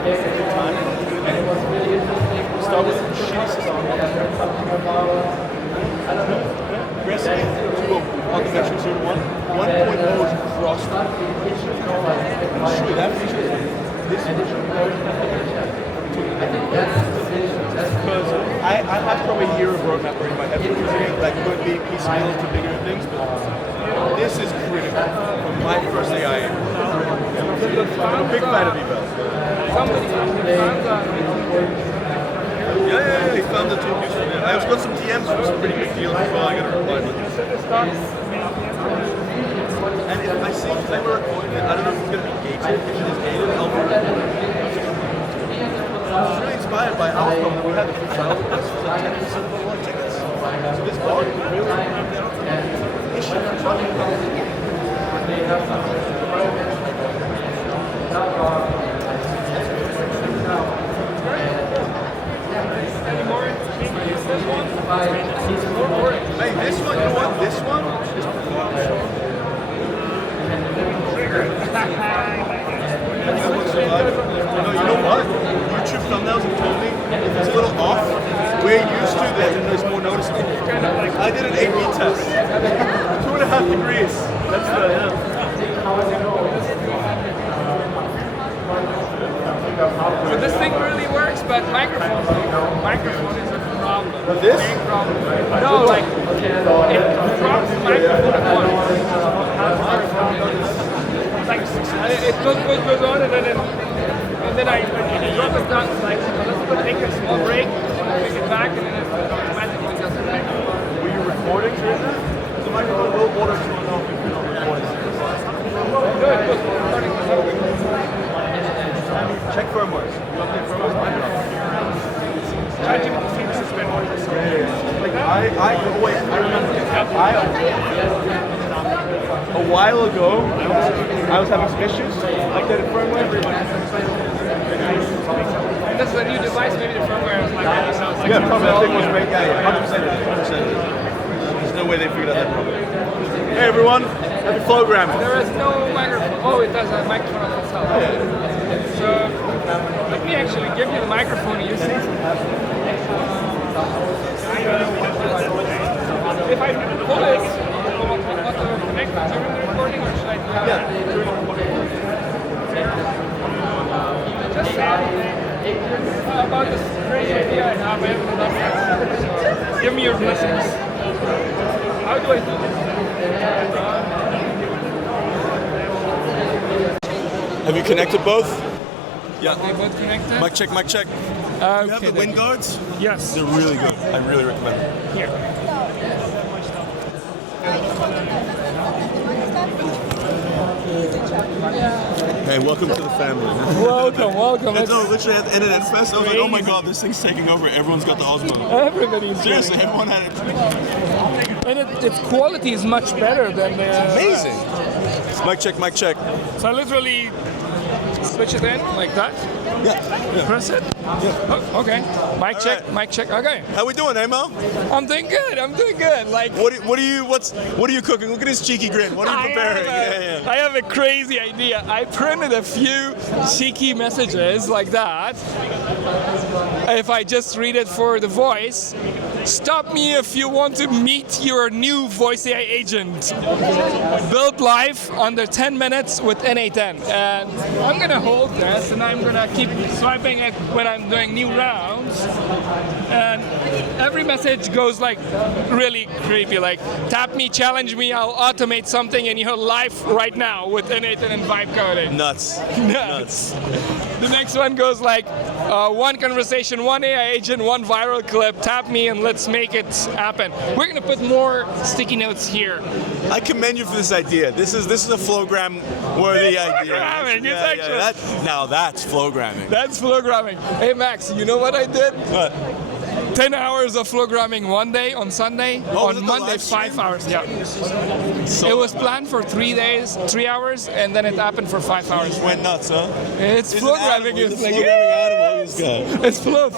good time. And it was really interesting. We started with a shitty system. Aggressive to architecture 0 to 1. 1.0 is crossed. I'll show you that feature. This feature. Because I have probably a year of roadmap already in my head using it. That could be piecemeal to bigger things, but this is critical for my first AI. I'm a big fan of eval. Yeah, he found the tool useful. Yeah. I also got some DMs for some pretty big deals as well. I got a reply. And if I see, because I were recording it, I don't know if it's going to be gated. If it is gated, I'll be recording it. I was really inspired by how we had the free trial with us. It was like 10% of all tickets. So this blog really issue for trial. Hey, this one, you know what? This one is no, you know what? YouTube thumbnails have told me if it's a little off, we're used to that and there's more noticeable. I did an A/B test. 2.5 degrees. That's So this thing really works, but microphone is a problem. This? Big problem. No, like it drops the microphone at once. Like it goes on and then I drop it down. Like let's take a small break, pick it back, and then it automatically does it back. Were you recording during that? The microphone will water turn off if you're not recording. No, it was recording the whole thing. Check firmwares. You update firmwares? ChatGPT seems to spend more time. Like I remember. A while ago, I was having some issues. I did a firmware. This is a new device, maybe the firmware is like that. So it's like Probably that thing was made. Yeah, 100%. There's no way they figured out that problem. Hey everyone, happy program. There is no microphone. Oh, it does have a microphone on itself. So let me actually give you the microphone you see. If I pull it, not to connect during the recording, or should I do that? During the recording. Just say about this crazy idea I have. I haven't done yet. Give me your blessings. How do I do this? Have you connected both? Yeah. They both connected? Mic check, mic check. Okay, you have the wind guards? Yes. They're really good. I really recommend them. Here. Hey, welcome to the family. Welcome. No, literally at the n8n Fest, I was like, oh my god, this thing's taking over. Everyone's got the Osmo. Everybody's Seriously, everyone had it. And its quality is much better than the... Amazing. Mic check, mic check. So I literally switch it in like that. Yeah. Press it. Yeah. Oh, okay. Mic check. right. Mic check. Okay. How we doing, Mo? I'm doing good. Like. What are you cooking? Look at his cheeky grin. What are you preparing? I have a crazy idea. I printed a few cheeky messages like that. If I just read it for the voice, stop me if you want to meet your new voice AI agent. Build live under 10 minutes with n8n. And I'm gonna hold this and I'm gonna keep swiping it when I'm doing new rounds. And every message goes like really creepy, like tap me, challenge me, I'll automate something in your life right now with n8n and vibe coding. Nuts. The next one goes like one conversation, one AI agent, one viral clip, tap me and let's make it happen. We're gonna put more sticky notes here. I commend you for this idea. This is a flowgram worthy idea. Flowgramming, it's actually. Now that's flowgramming. That's flowgramming. Hey Max, you know what I did? What? 10 hours of programming one day on Sunday. Oh, was On it the Monday, live stream? 5 hours. Yeah. It was planned for 3 days, 3 hours, and then it happened for 5 hours. Went nuts, huh? It's He's programming. an animal. It's He's a like, programming animal, this guy. it's flow.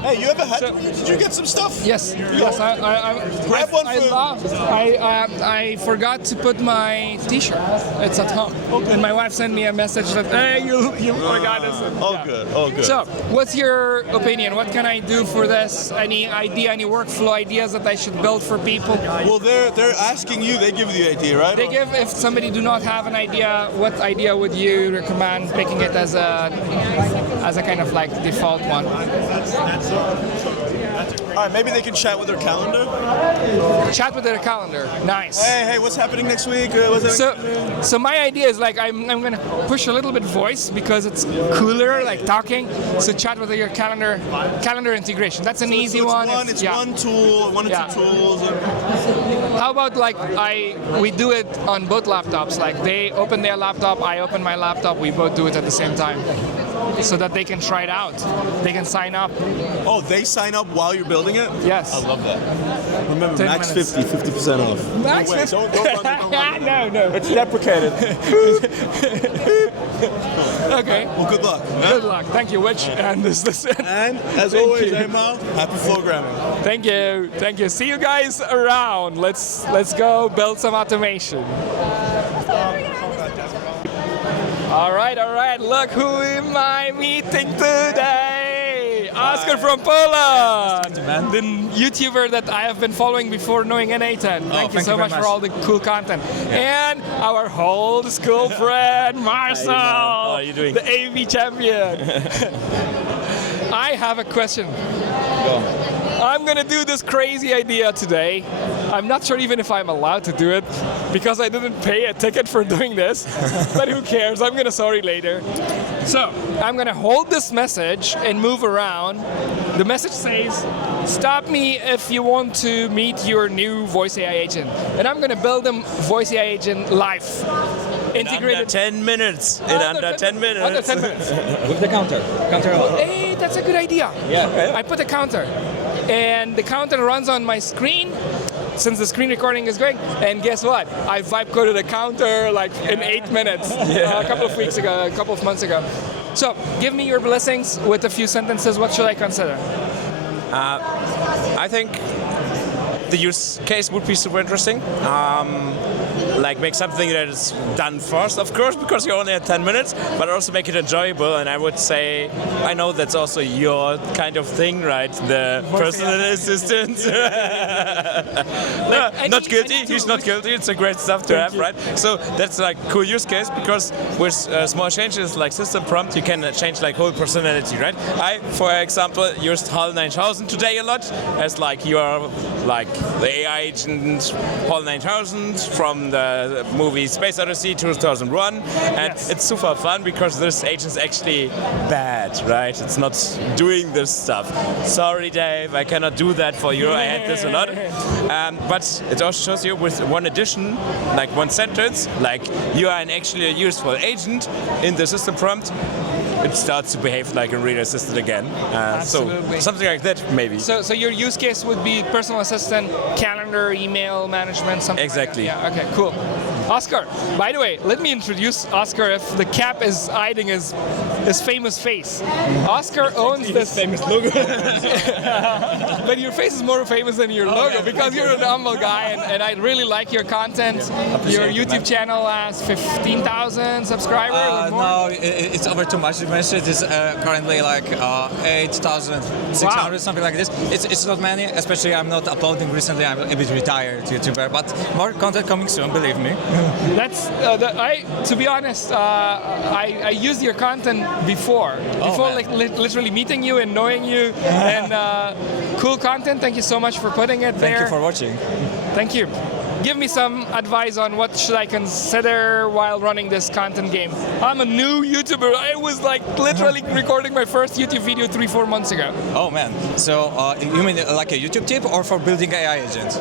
Hey, you ever had? Did you get some stuff? Yes. Grab one I for- love. I forgot to put my T-shirt. It's at home, and my wife sent me a message that hey, you forgot this. Oh, Yeah. good. Oh, good. So, what's your opinion? What can I do for this? Any idea? Any workflow ideas that I should build for people? Well, they're asking you. They give you the idea, right? They give. If somebody do not have an idea, what idea would you recommend picking it as a kind of like default one? All right, maybe they can chat with their calendar. Chat with their calendar. Nice. Hey, what's happening next week? So my idea is like I'm gonna push a little bit voice because it's cooler, like talking. So chat with your calendar integration. That's an easy one. It's one tool, one or Yeah. two tools. How about like we do it on both laptops? Like they open their laptop, I open my laptop. We both do it at the same time, so that they can try it out. They can sign up. Oh, they sign up while you're building it? Yes. I love that. Remember, 10 max minutes. 50% off. Max Wait, don't run. No. It's deprecated. Okay. Well, good luck. Good luck. Thank you. Which end is this in? And as Thank always, you. Emma, happy programming. Thank you. See you guys around. Let's go build some automation. All right. Look who am I meeting today? Oscar from Poland, the YouTuber that I have been following before knowing n8n. Thank you so much for all the cool content. And our old school friend Marcel, How are you doing? the AV champion. I have a question. I'm gonna do this crazy idea today. I'm not sure even if I'm allowed to do it because I didn't pay a ticket for doing this, but who cares? I'm gonna sorry later. So, I'm gonna hold this message and move around. The message says, stop me if you want to meet your new voice AI agent. And I'm gonna build a voice AI agent live. Integrated. Under 10 minutes. Under 10 minutes. Under 10 minutes. With the counter on. Hey, that's a good idea. Yeah. I put a counter, and the counter runs on my screen since the screen recording is going. And guess what? I vibe coded a counter like in 8 minutes a couple of weeks ago, a couple of months ago. So give me your blessings with a few sentences. What should I consider? I think the use case would be super interesting. Like make something that is done first, of course, because you only have 10 minutes, but also make it enjoyable. And I would say, I know that's also your kind of thing, right? The personal assistant. Not guilty. He's not guilty. It's a great stuff to have, right? So that's like cool use case because with small changes like system prompt, you can change like whole personality, right? I, for example, used HAL 9000 today a lot as like you are like the AI agent HAL 9000 from the movie Space Odyssey 2001, and it's super fun because this agent's actually bad, right? It's not doing this stuff. Sorry, Dave, I cannot do that for you. I had this a lot, but it also shows you with one addition, like one sentence, like you are an actually a useful agent in the system prompt. It starts to behave like a real assistant again. So something like that, maybe. So your use case would be personal assistant, calendar, email management, something Exactly. like that. Yeah, okay, cool. Oscar, by the way, let me introduce Oscar if the cap is hiding his famous face. Oscar owns this famous logo. but your face is more famous than your logo because you're an humble guy and I really like your content. Your YouTube channel has 15,000 subscribers or more. No, it's over too much. The message is currently like 8,600, something like this. It's not many, especially I'm not uploading recently. I'm a bit retired YouTuber, but more content coming soon, believe me. That's to be honest, I used your content before like literally meeting you and knowing you, and cool content. Thank you so much for putting it there. Thank you for watching. Thank you. give me some advice on what should I consider while running this content game. I'm a new YouTuber. I was like literally recording my first YouTube video 3-4 months ago. Oh man, so you mean like a YouTube tip or for building AI agents?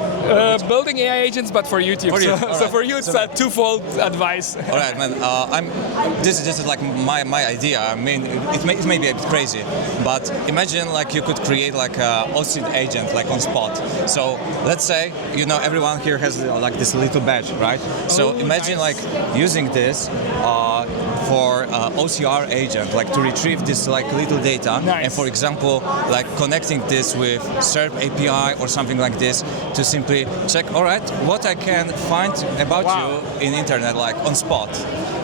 Building AI agents, but for YouTube. For you, So, all so right. for you, it's a twofold advice. All right, man. This is like my idea. I mean, it may be a bit crazy, but imagine like you could create like a OSINT agent like on spot. So let's say everyone here has like this little badge, right? So imagine nice. like using this for OCR agent, like to retrieve this like little data, Nice. and for example, like connecting this with SERP API or something like this to simply check, all right, what I can find about Wow. you in internet, like on spot.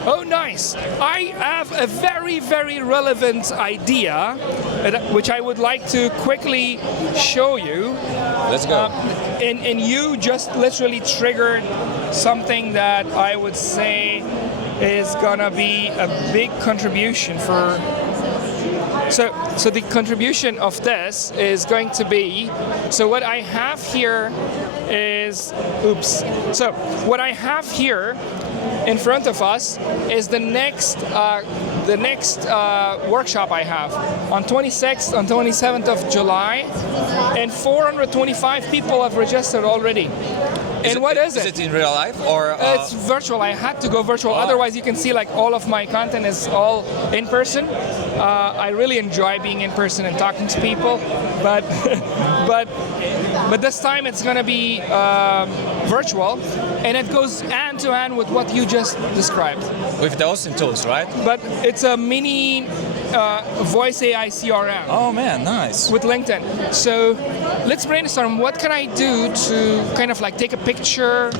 Oh, nice. I have a very, very relevant idea which I would like to quickly show you. Let's go. And you just literally triggered something that I would say is gonna be a big contribution for. So the contribution of this is going to be. So what I have here is. Oops. So what I have here in front of us is the next workshop I have on 26th, on 27th of July, and 425 people have registered already. And what is it? Is it in real life or? It's virtual. I had to go virtual. Otherwise, you can see like all of my content is all in person. I really enjoy being in person and talking to people, but but this time it's gonna be virtual, and it goes hand to hand with what you just described. With the OSINT tools, right? But it's a mini voice AI CRM. Oh man, nice. With LinkedIn. So let's brainstorm. What can I do to kind of like take a picture,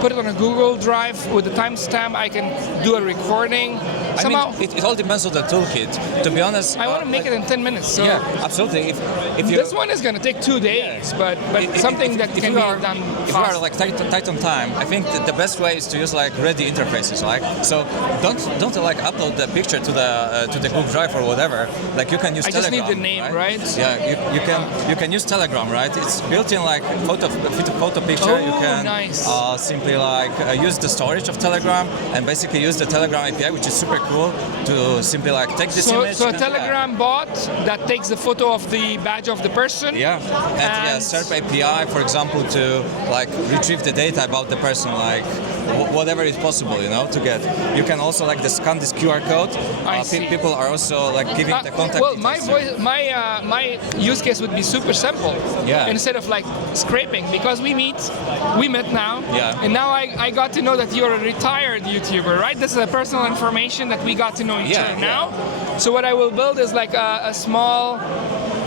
put it on a Google Drive with the timestamp? I can do a recording. Somehow, I mean, it all depends on the toolkit. To be honest, I want to make it in 10 minutes. So yeah, absolutely. If you this one is going to take 2 days, but something that can be done If fast. you are like tight on time, I think that the best way is to use like ready interfaces. Like so, don't like upload the picture to the Google Drive or whatever. Like you can use I just Telegram. need the name, right? Yeah, you can use Telegram, right? It's built in like photo picture. Oh, You can nice. simply like use the storage of Telegram and basically use the Telegram API, which is super cool, to simply like take this image. So a and- Telegram bot that takes the photo of the badge of the person. Yeah, and SERP API, for example, to like retrieve the data about the person, like whatever is possible, to get. You can also like scan this QR code. I see. People are also like giving the contact well, details. my use case would be super simple. Yeah. Instead of like scraping, because we met now. Yeah. And now I got to know that you're a retired YouTuber, right? This is a personal information that we got to know each other now. So what I will build is like a small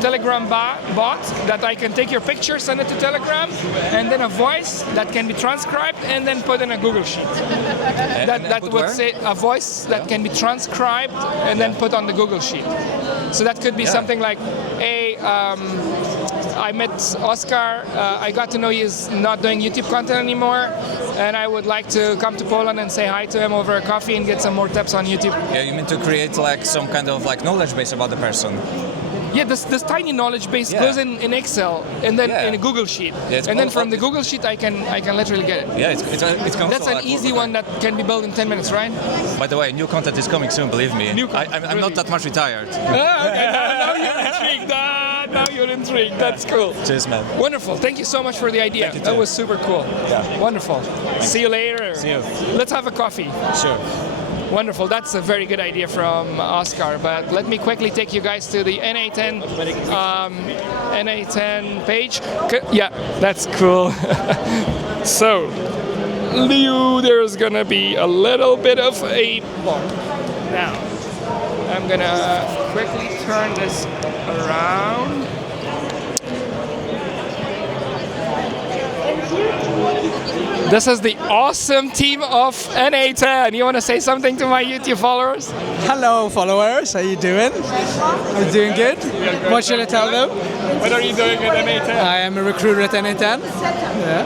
Telegram bot that I can take your picture, send it to Telegram, and then a voice that can be transcribed and then put in a Google Sheet. That put would where? say a voice that can be transcribed and then put on the Google Sheet. So that could be something like, hey, I met Oscar. I got to know he's not doing YouTube content anymore, and I would like to come to Poland and say hi to him over a coffee and get some more tips on YouTube. Yeah, you mean to create like some kind of like knowledge base about the person. Yeah, this tiny knowledge base goes in Excel and then in a Google Sheet, and then from the Google Sheet I can literally get it. Yeah, it's That's an easy one that can be built in 10 minutes, right? By the way, new content is coming soon. Believe me. I'm really? not that much retired. Okay, now you're intrigued. Now you're intrigued. That's cool. Cheers, man. Wonderful. Thank you so much for the idea. Thank you That too. was super cool. Yeah. Wonderful. See you later. See you. Let's have a coffee. Sure. Wonderful. That's a very good idea from Oscar. But let me quickly take you guys to the n8n n8n page. Yeah, that's cool. So, there's gonna be a little bit of a bump. Now, I'm gonna quickly turn this around. This is the awesome team of n8n. You want to say something to my YouTube followers? Hello, followers. How you doing? Are you doing good? What should I tell them? What are you doing at n8n? I am a recruiter at n8n.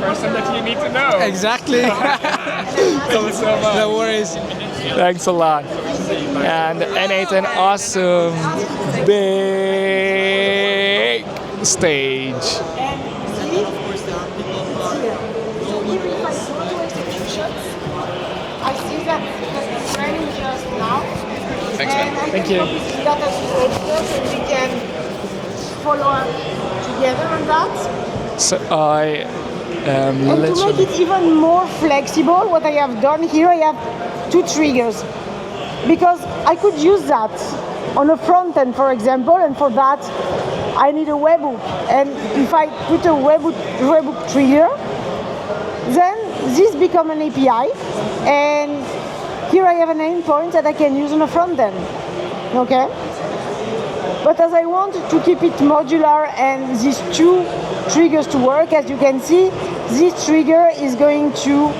Person that you need to know. Exactly. Thank you so much. No worries. Thanks a lot. And n8n awesome big stage. Thanks, man. Thank you. Data editors, and we can follow up together on that. So I am And to make literally... it even more flexible, what I have done here, I have 2 triggers. Because I could use that on a front end, for example, and for that I need a webhook. And if I put a webhook trigger, then this becomes an API. And here I have an endpoint that I can use on a front end. Okay? But as I want to keep it modular and these 2 triggers to work, as you can see, this trigger is going to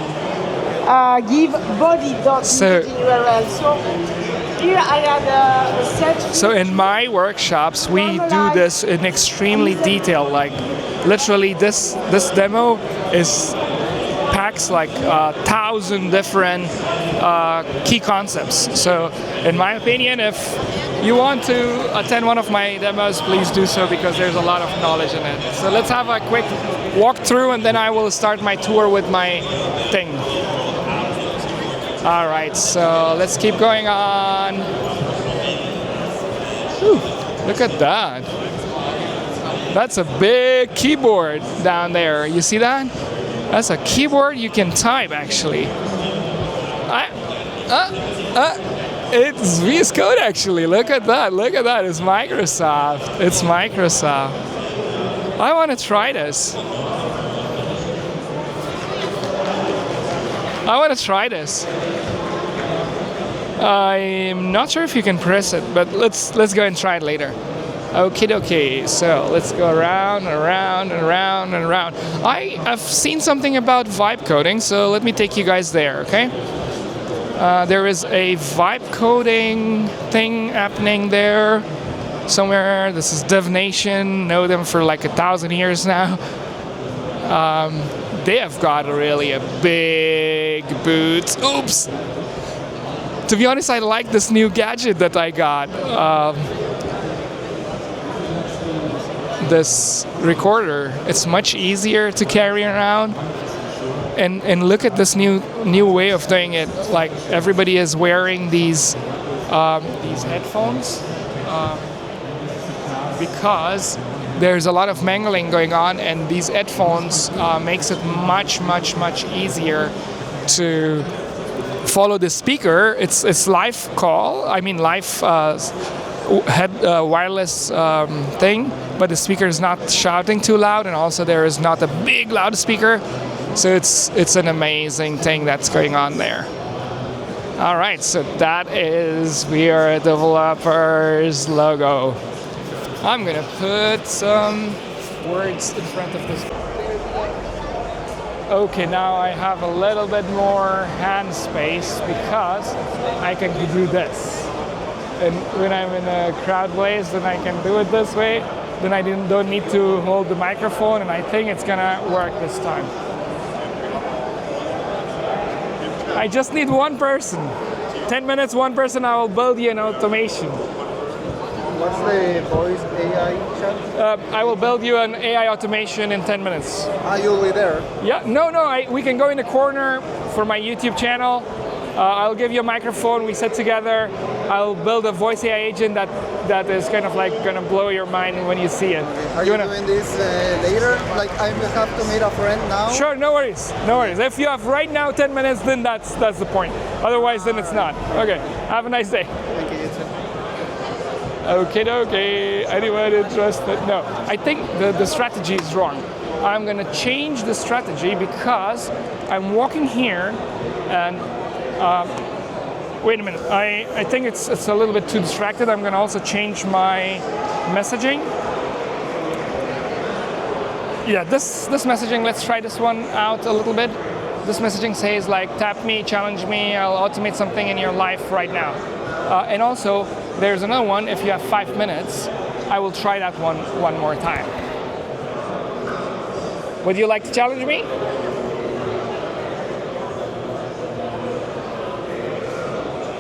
give body.URL. So here I had a set. So in my workshops, we do this in extremely detail. Like literally, this demo packs like 1,000 different key concepts. So in my opinion, if you want to attend one of my demos, please do so because there's a lot of knowledge in it. So let's have a quick walkthrough and then I will start my tour with my thing. All right, so let's keep going on. Whew, look at that. That's a big keyboard down there. You see that? That's a keyboard you can type actually. It's VS Code actually. Look at that. Look at that. It's Microsoft. It's Microsoft. I want to try this. I want to try this. I'm not sure if you can press it, but let's go and try it later. Okie dokie. So let's go around, around, and around, and around. I have seen something about vibe coding, so let me take you guys there, okay? There is a vibe coding thing happening there somewhere. This is Dev Nation. Know them for like 1,000 years now. They have got really a big boot. Oops. To be honest, I like this new gadget that I got. This recorder. It's much easier to carry around. And look at this new way of doing it. Like everybody is wearing these headphones because there's a lot of mangling going on, and these headphones makes it much easier to follow the speaker. It's live call. I mean live wireless thing, but the speaker is not shouting too loud, and also there is not a big loudspeaker. So it's an amazing thing that's going on there. All right, so that is WeAreDevelopers logo. I'm gonna put some words in front of this. Okay, now I have a little bit more hand space because I can do this. And when I'm in a crowd place, then I can do it this way. Then I don't need to hold the microphone, and I think it's gonna work this time. I just need one person. 10 minutes, one person, I will build you an automation. What's the voice AI chat? I will build you an AI automation in 10 minutes. You'll be there? Yeah, no, we can go in the corner for my YouTube channel. I'll give you a microphone, we sit together. I'll build a voice AI agent that is kind of like gonna blow your mind when you see it. Are you doing this later? Like I have to meet a friend now? Sure, no worries. If you have right now 10 minutes, then that's the point. Otherwise, then it's not. Okay, have a nice day. Thank you, you too. Okay. Anyone interested? No, I think the strategy is wrong. I'm gonna change the strategy because I'm walking here and wait a minute. I think it's a little bit too distracted. I'm gonna also change my messaging. Yeah, this messaging, let's try this one out a little bit. This messaging says like, tap me, challenge me, I'll automate something in your life right now. And also, there's another one, if you have 5 minutes, I will try that one more time. Would you like to challenge me?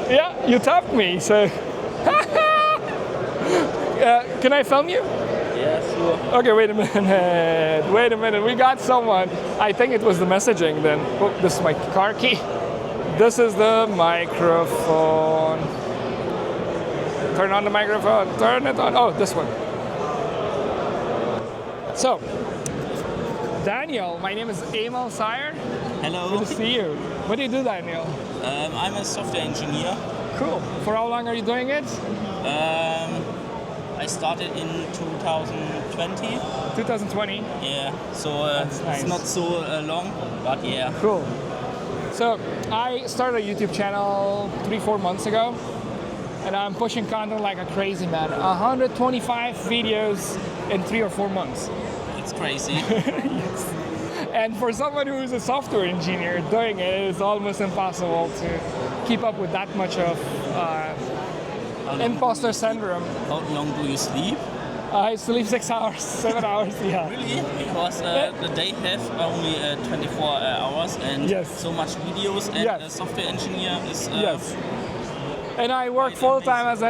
Yeah, you tapped me, so. Can I film you? Yes, sure. Okay, wait a minute, we got someone. I think it was the messaging then. Oh, this is my car key. This is the microphone. Turn on the microphone. Turn it on. Oh, this one. So, Daniel, my name is Emil Sire. Hello. Good to see you. What do you do, Daniel? I'm a software engineer. Cool. For how long are you doing it? I started in 2020. 2020. Yeah, so That's nice. it's not so long, but yeah. Cool. So I started a YouTube channel 3-4 months ago, and I'm pushing content like a crazy man. 125 videos in 3 or 4 months. It's crazy. Yes. And for someone who's a software engineer doing it, it's almost impossible to keep up with that much of imposter syndrome. How long do you sleep? I sleep 6 hours, 7 hours, yeah. Really? Because the day have only 24 hours and Yes. so much videos, and Yes. a software engineer is Yes. And I work full time as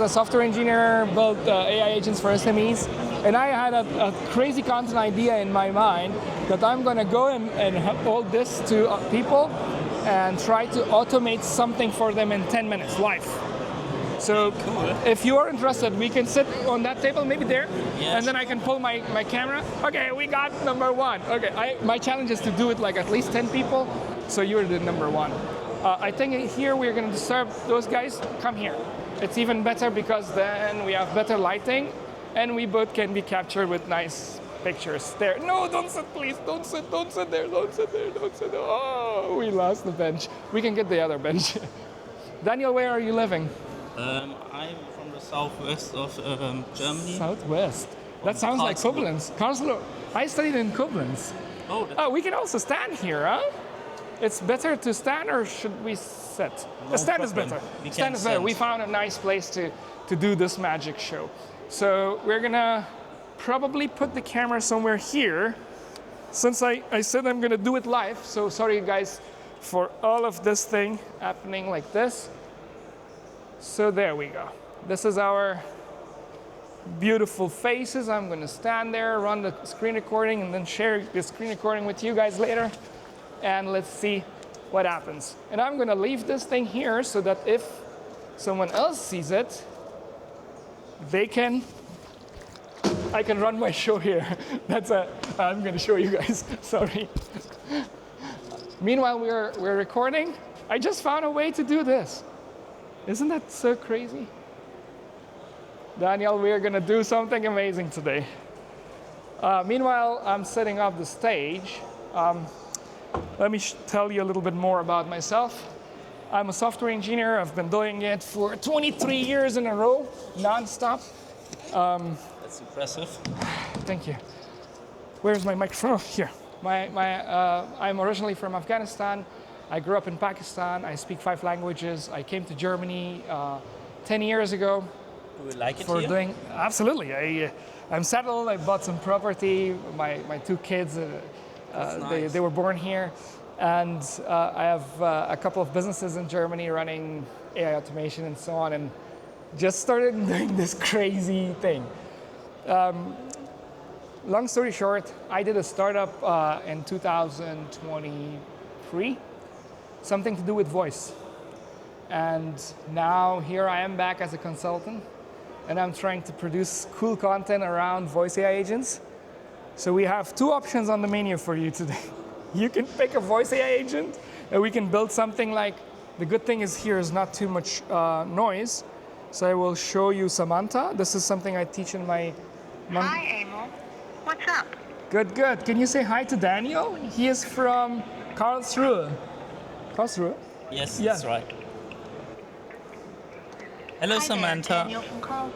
a software engineer, build AI agents for SMEs. And I had a crazy content idea in my mind that I'm going to go and hold this to people and try to automate something for them in 10 minutes live. So if you are interested, we can sit on that table, maybe there, Yeah, and then I can pull my camera. Okay, we got number one. Okay, my challenge is to do it like at least 10 people, so you're the number one. I think here we're going to disturb those guys. Come here. It's even better because then we have better lighting, and we both can be captured with nice pictures. There. No, don't sit, please. Don't sit there. Don't sit there. Don't sit there. Oh, we lost the bench. We can get the other bench. Daniel, where are you living? I'm from the southwest of Germany. Southwest. That sounds like Koblenz. Karlsruhe. I studied in Koblenz. Oh, Oh, we can also stand here, huh? It's better to stand, or should we sit? No Stand is problem. better. We can Stand is better. stand. We found a nice place to do this magic show. So we're gonna probably put the camera somewhere here. Since I said I'm gonna do it live, so sorry guys for all of this thing happening like this. So there we go. This is our beautiful faces. I'm gonna stand there, run the screen recording, and then share the screen recording with you guys later. And let's see what happens. And I'm gonna leave this thing here so that if someone else sees it, I can run my show here. I'm gonna show you guys, sorry. Meanwhile, we're recording. I just found a way to do this. Isn't that so crazy? Daniel, we are gonna do something amazing today. Meanwhile, I'm setting up the stage. Let me tell you a little bit more about myself. I'm a software engineer. I've been doing it for 23 years in a row, non-stop. that's impressive. Thank you. Where's my microphone? Here. I'm originally from Afghanistan. I grew up in Pakistan. I speak 5 languages. I came to Germany 10 years ago. Do you like it For here? doing absolutely. I'm settled. I bought some property. My 2 kids, nice. they were born here, and I have a couple of businesses in Germany running AI automation and so on, and just started doing this crazy thing. Long story short, I did a startup in 2023, something to do with voice, and now here I am back as a consultant. And I'm trying to produce cool content around voice AI agents. So we have 2 options on the menu for you today. You can pick a voice AI agent, and we can build something like, the good thing is here is not too much noise. So I will show you Samantha. This is something I teach in my... Hi, Emil. What's up? Good, good. Can you say hi to Daniel? He is from Karlsruhe. Karlsruhe? Yes, Yeah. that's right. Hello, Hi Samantha. there, Daniel from Carl.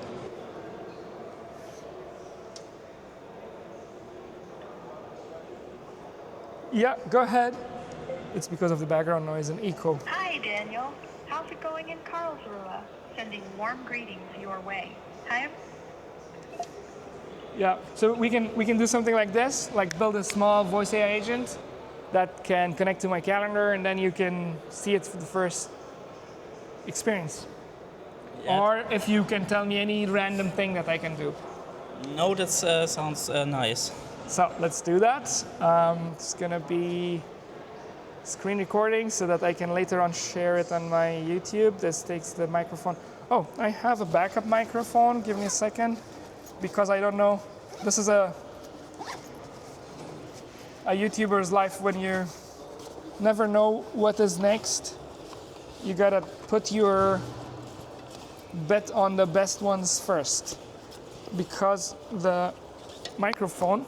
Yeah, go ahead. It's because of the background noise and echo. Hi, Daniel. How's it going in Karlsruhe? Sending warm greetings your way. Hi. Yeah, so we can do something like this, like build a small voice AI agent that can connect to my calendar, and then you can see it for the first experience. Yeah. Or if you can tell me any random thing that I can do. No, that sounds nice. So let's do that. It's gonna be screen recording so that I can later on share it on my YouTube. This takes the microphone. Oh, I have a backup microphone. Give me a second, because I don't know. This is a YouTuber's life when you never know what is next. You gotta put your bet on the best ones first, because the microphone,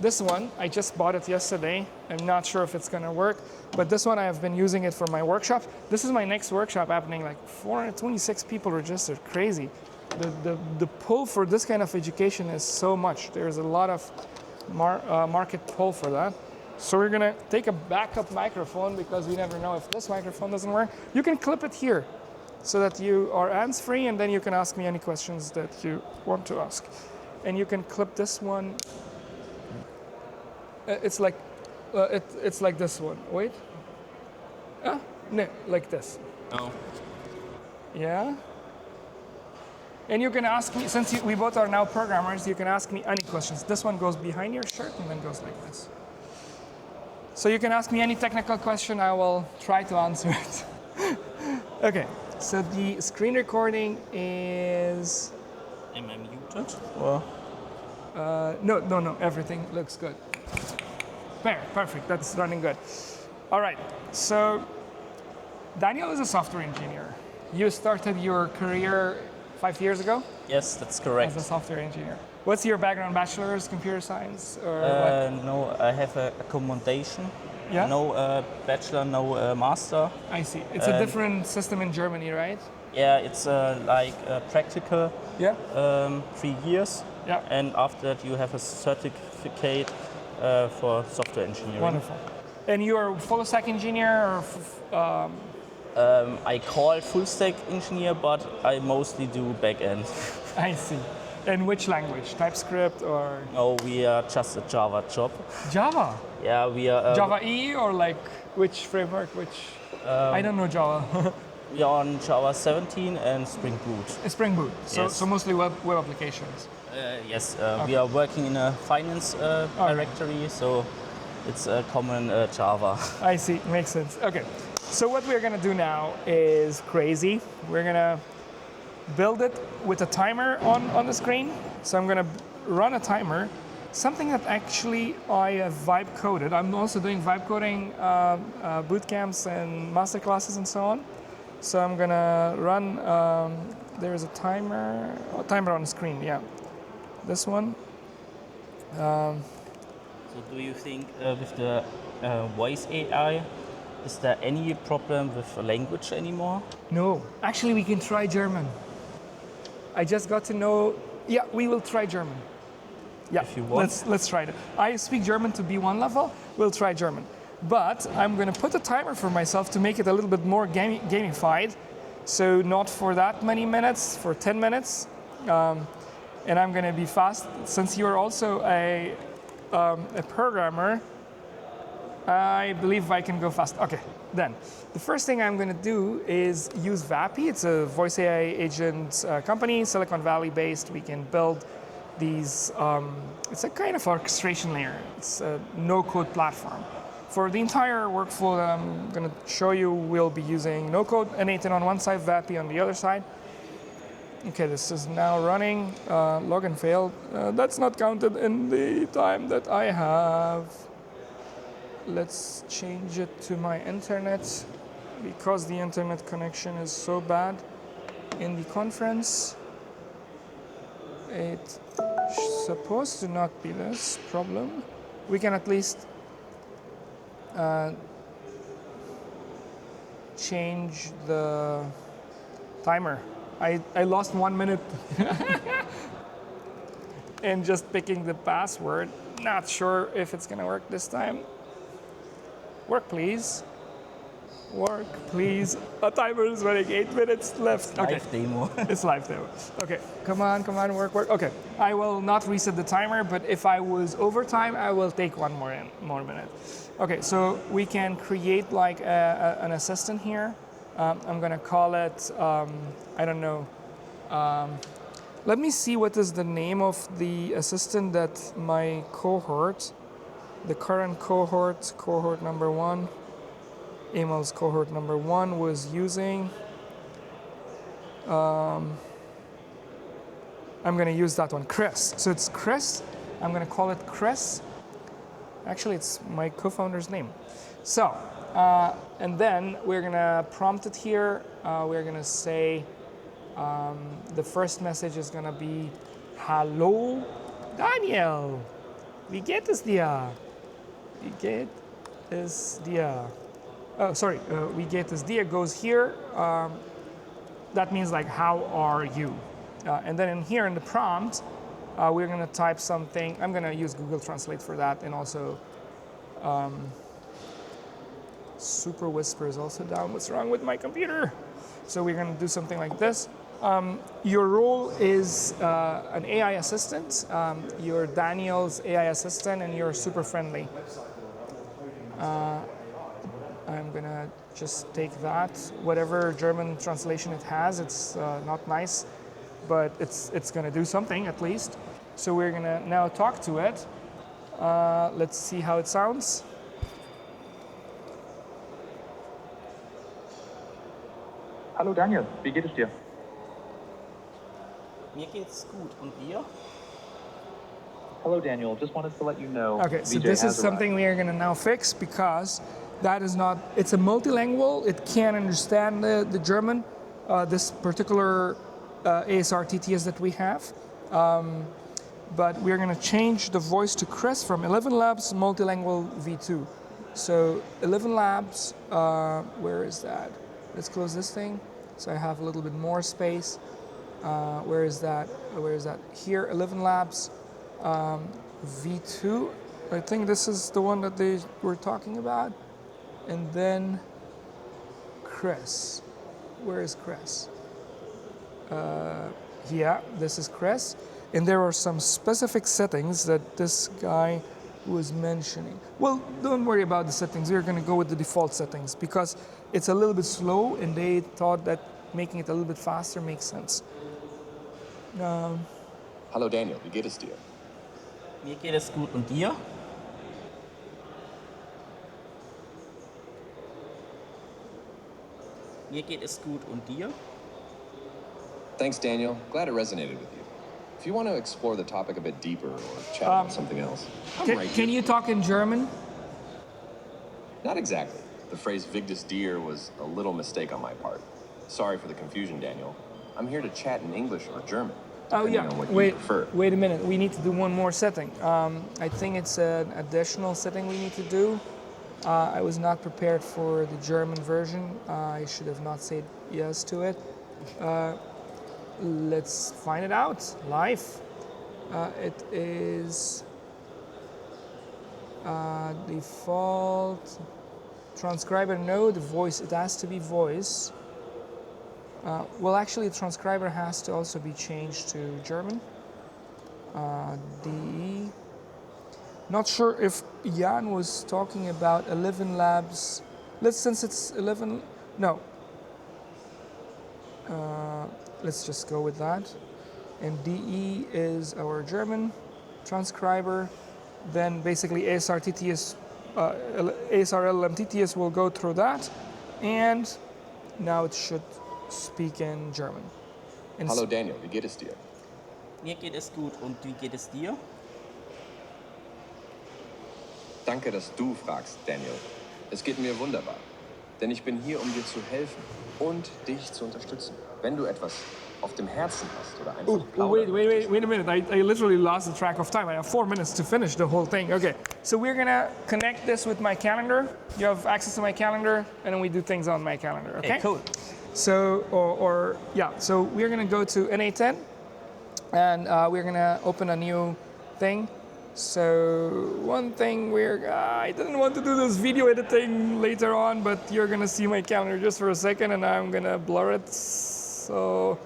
this one, I just bought it yesterday. I'm not sure if it's gonna work, but this one I have been using it for my workshop. This is my next workshop happening, like 426 people registered, crazy. The pull for this kind of education is so much. There's a lot of market pull for that. So we're gonna take a backup microphone because we never know if this microphone doesn't work. You can clip it here so that you are hands-free, and then you can ask me any questions that you want to ask. And you can clip this one. It's like this one. Wait. No, like this. Oh. Yeah. And you can ask me, since we both are now programmers, you can ask me any questions. This one goes behind your shirt and then goes like this. So you can ask me any technical question, I will try to answer it. Okay, so the screen recording is... Am I muted? Or? No, everything looks good. Perfect, that's running good. All right, so Daniel is a software engineer. You started your career 5 years ago? Yes, that's correct. As a software engineer. What's your background? Bachelor's, computer science, or what? No, I have a accommodation. Yeah? No bachelor, no master. I see. It's a different system in Germany, right? Yeah, it's like practical. Yeah. 3 years. Yeah. And after that, you have a certificate for software engineering. Wonderful. And you are full stack engineer, or I call full stack engineer, but I mostly do back end. I see. In which language? TypeScript or? No, we are just a Java job. Java? Yeah, we are. Java E, or like which framework? I don't know Java. We are on Java 17 and Spring Boot. Spring Boot. So, Yes. so mostly web applications. Yes, we are working in a finance directory, so it's a common Java. I see. Makes sense. Okay. So what we're gonna do now is crazy. We're gonna build it with a timer on the screen. So I'm gonna run a timer, something that actually I have vibe coded. I'm also doing vibe coding boot camps and master classes and so on. So I'm gonna run, there's a timer on the screen, yeah. This one. So do you think with the voice AI, is there any problem with the language anymore? No, actually we can try German. I just got to know, yeah, we will try German. Yeah, If you want. let's try it. I speak German to B1 level, we'll try German. But I'm gonna put a timer for myself to make it a little bit more gamified. So not for that many minutes, for 10 minutes. And I'm gonna be fast. Since you're also a programmer, I believe I can go fast. Okay, then. The first thing I'm gonna do is use Vappy. It's a voice AI agent company, Silicon Valley based. We can build these, it's a kind of orchestration layer. It's a no-code platform. For the entire workflow that I'm gonna show you, we'll be using no-code, n8n on one side, Vappy on the other side. Okay, this is now running, login failed. That's not counted in the time that I have. Let's change it to my internet, because the internet connection is so bad in the conference. It's supposed to not be this problem. We can at least change the timer. I lost 1 minute in just picking the password. Not sure if it's gonna work this time. Work, please. Work, please. A timer is running, 8 minutes left. Okay. Live demo. It's live demo. Okay, come on, work. Okay, I will not reset the timer, but if I was over time, I will take one more minute. Okay, so we can create like an assistant here. I'm gonna call it, I don't know. Let me see what is the name of the assistant that my cohort, the current cohort number 1, Emil's cohort number 1 was using. I'm going to use that one, Chris. So it's Chris. I'm going to call it Chris. Actually, it's my co-founder's name. So, and then we're going to prompt it here. We're going to say the first message is going to be, Hallo, Daniel. Wie geht es dir? Wie geht es dir? Oh, sorry. Wie geht es dir goes here. That means like, how are you? And then in here in the prompt, we're going to type something. I'm going to use Google Translate for that, and also Super Whisper is also down. What's wrong with my computer? So we're going to do something like this. Your role is an AI assistant. You're Daniel's AI assistant, and you're super friendly. I'm going to just take that. Whatever German translation it has, it's not nice, but it's going to do something at least. So we're going to now talk to it. Let's see how it sounds. Hallo Daniel, wie geht es dir? Mir geht's gut. Und dir? Hello Daniel, just wanted to let you know. Okay, so VJ this is has something we are going to now fix, because that is not, it's a multilingual, it can't understand the German, this particular ASR TTS that we have. But we're going to change the voice to Chris from 11 Labs multilingual V2. So 11 Labs, where is that? Let's close this thing so I have a little bit more space. Where is that? Where is that? Here, 11 Labs V2. I think this is the one that they were talking about. And then Chris. Where is Chris? Yeah, this is Chris. And there are some specific settings that this guy was mentioning. Well, don't worry about the settings. We're going to go with the default settings because it's a little bit slow, and they thought that making it a little bit faster makes sense. Hallo Daniel, wie geht es dir? Mir geht es gut. Und dir? Mir geht es gut. Und dir? Thanks, Daniel. Glad it resonated with you. If you want to explore the topic a bit deeper or chat about something else, I'm right Can here. you talk in German? Not exactly. The phrase "Wie geht es dir" was a little mistake on my part. Sorry for the confusion, Daniel. I'm here to chat in English or German, Oh depending yeah, on what you wait, prefer. wait a minute. We need to do one more setting. I think it's an additional setting we need to do. I was not prepared for the German version. I should have not said yes to it. Let's find it out live. It is default transcriber. No, the voice. It has to be voice. Well, actually, the transcriber has to also be changed to German. DE. Not sure if Jan was talking about 11 Labs. Since it's 11, no. Let's just go with that. And DE is our German transcriber. Then basically ASR TTS, ASR LLM TTS will go through that. And now it should speak in German. Hallo Daniel, wie geht es dir? Mir geht es gut. Und wie geht es dir? Danke, dass du fragst, Daniel. Es geht mir wunderbar. Denn ich bin hier, um dir zu helfen und dich zu unterstützen. Wenn du etwas auf dem Herzen hast oder einfach plaudern Wait a minute. I literally lost the track of time. I have 4 minutes to finish the whole thing. Okay, so we're gonna connect this with my calendar. You have access to my calendar, and then we do things on my calendar, okay? Hey, cool. So, so we're gonna go to n8n, and we're gonna open a new thing. So one thing I didn't want to do this video editing later on, but you're gonna see my calendar just for a second, and I'm gonna blur it so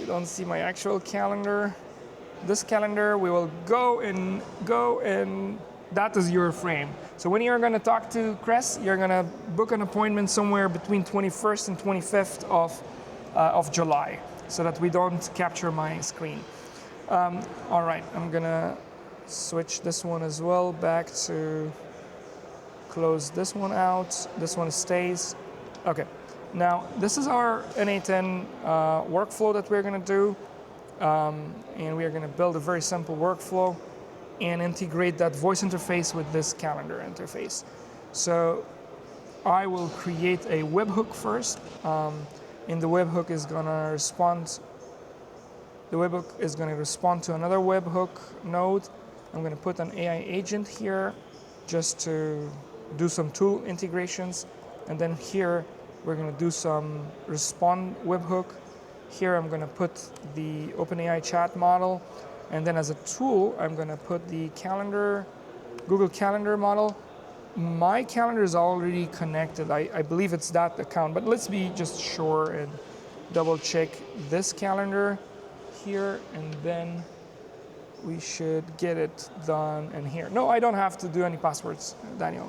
you don't see my actual calendar. This calendar, we will go and that is your frame. So when you're gonna talk to Chris, you're gonna book an appointment somewhere between 21st and 25th of July, so that we don't capture my screen. All right, I'm gonna switch this one as well back to close this one out. This one stays. Okay, Now, this is our n8n workflow that we're going to do. And we are going to build a very simple workflow and integrate that voice interface with this calendar interface. So I will create a webhook first. And the webhook is going to respond. The webhook is going to respond to another webhook node. I'm going to put an AI agent here just to do some tool integrations. And then here we're going to do some respond webhook. Here I'm going to put the OpenAI chat model. And then as a tool, I'm going to put the calendar, Google Calendar model. My calendar is already connected. I believe it's that account, but let's be just sure and double check this calendar here, and then we should get it done in here. No, I don't have to do any passwords, Daniel.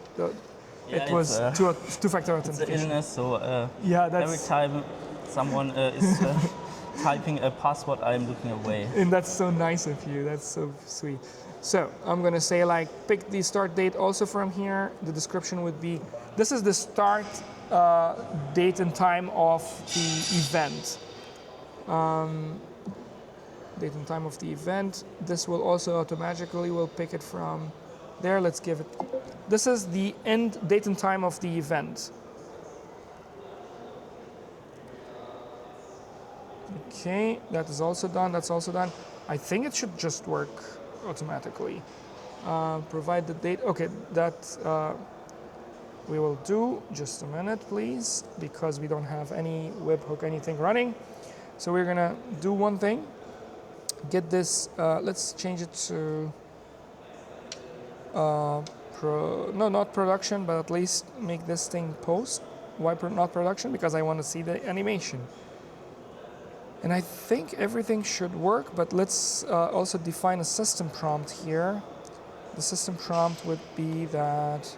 It was two-factor authentication. It's an illness, so yeah, every time someone is typing a password, I'm looking away. And that's so nice of you. That's so sweet. So I'm going to say, like, pick the start date also from here. The description would be, this is the start date and time of the event. Date and time of the event. This will also automatically will pick it from there. Let's give it. This is the end date and time of the event. Okay, that is also done. That's also done. I think it should just work automatically. Provide the date. Okay, that we will do. Just a minute, please, because we don't have any webhook, anything running. So we're gonna do one thing. Get this. Let's change it to not production, but at least make this thing post. Why not production? Because I want to see the animation. And I think everything should work, but let's also define a system prompt here. The system prompt would be that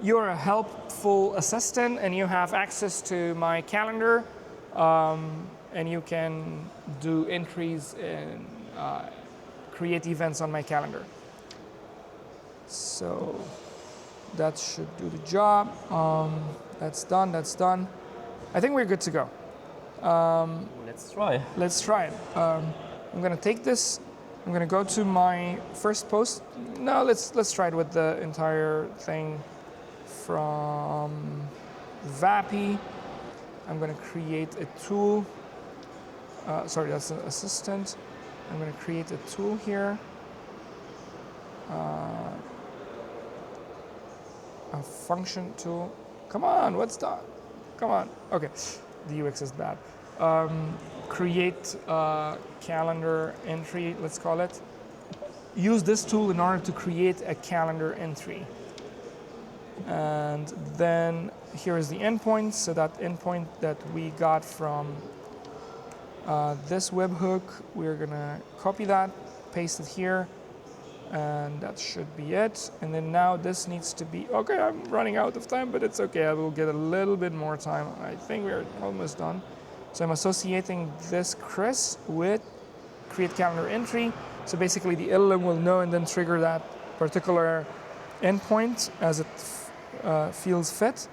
you're a helpful assistant and you have access to my calendar, and you can do entries and create events on my calendar. So that should do the job. That's done, that's done. I think we're good to go. Let's try. Let's try it. I'm gonna take this. I'm gonna go to my first post. No, let's try it with the entire thing from Vappy. I'm gonna create a tool. Sorry, that's an assistant. I'm gonna create a tool here. A function tool. Come on, what's that? Come on. Okay, the UX is bad. Create calendar entry, let's call it. Use this tool in order to create a calendar entry. And then here is the endpoint. So that endpoint that we got from this webhook, we're gonna copy that, paste it here, and that should be it. And then now this needs to be, okay, I'm running out of time, but it's okay. I will get a little bit more time. I think we're almost done. So I'm associating this Chris with create calendar entry. So basically the LLM will know and then trigger that particular endpoint as it feels fit.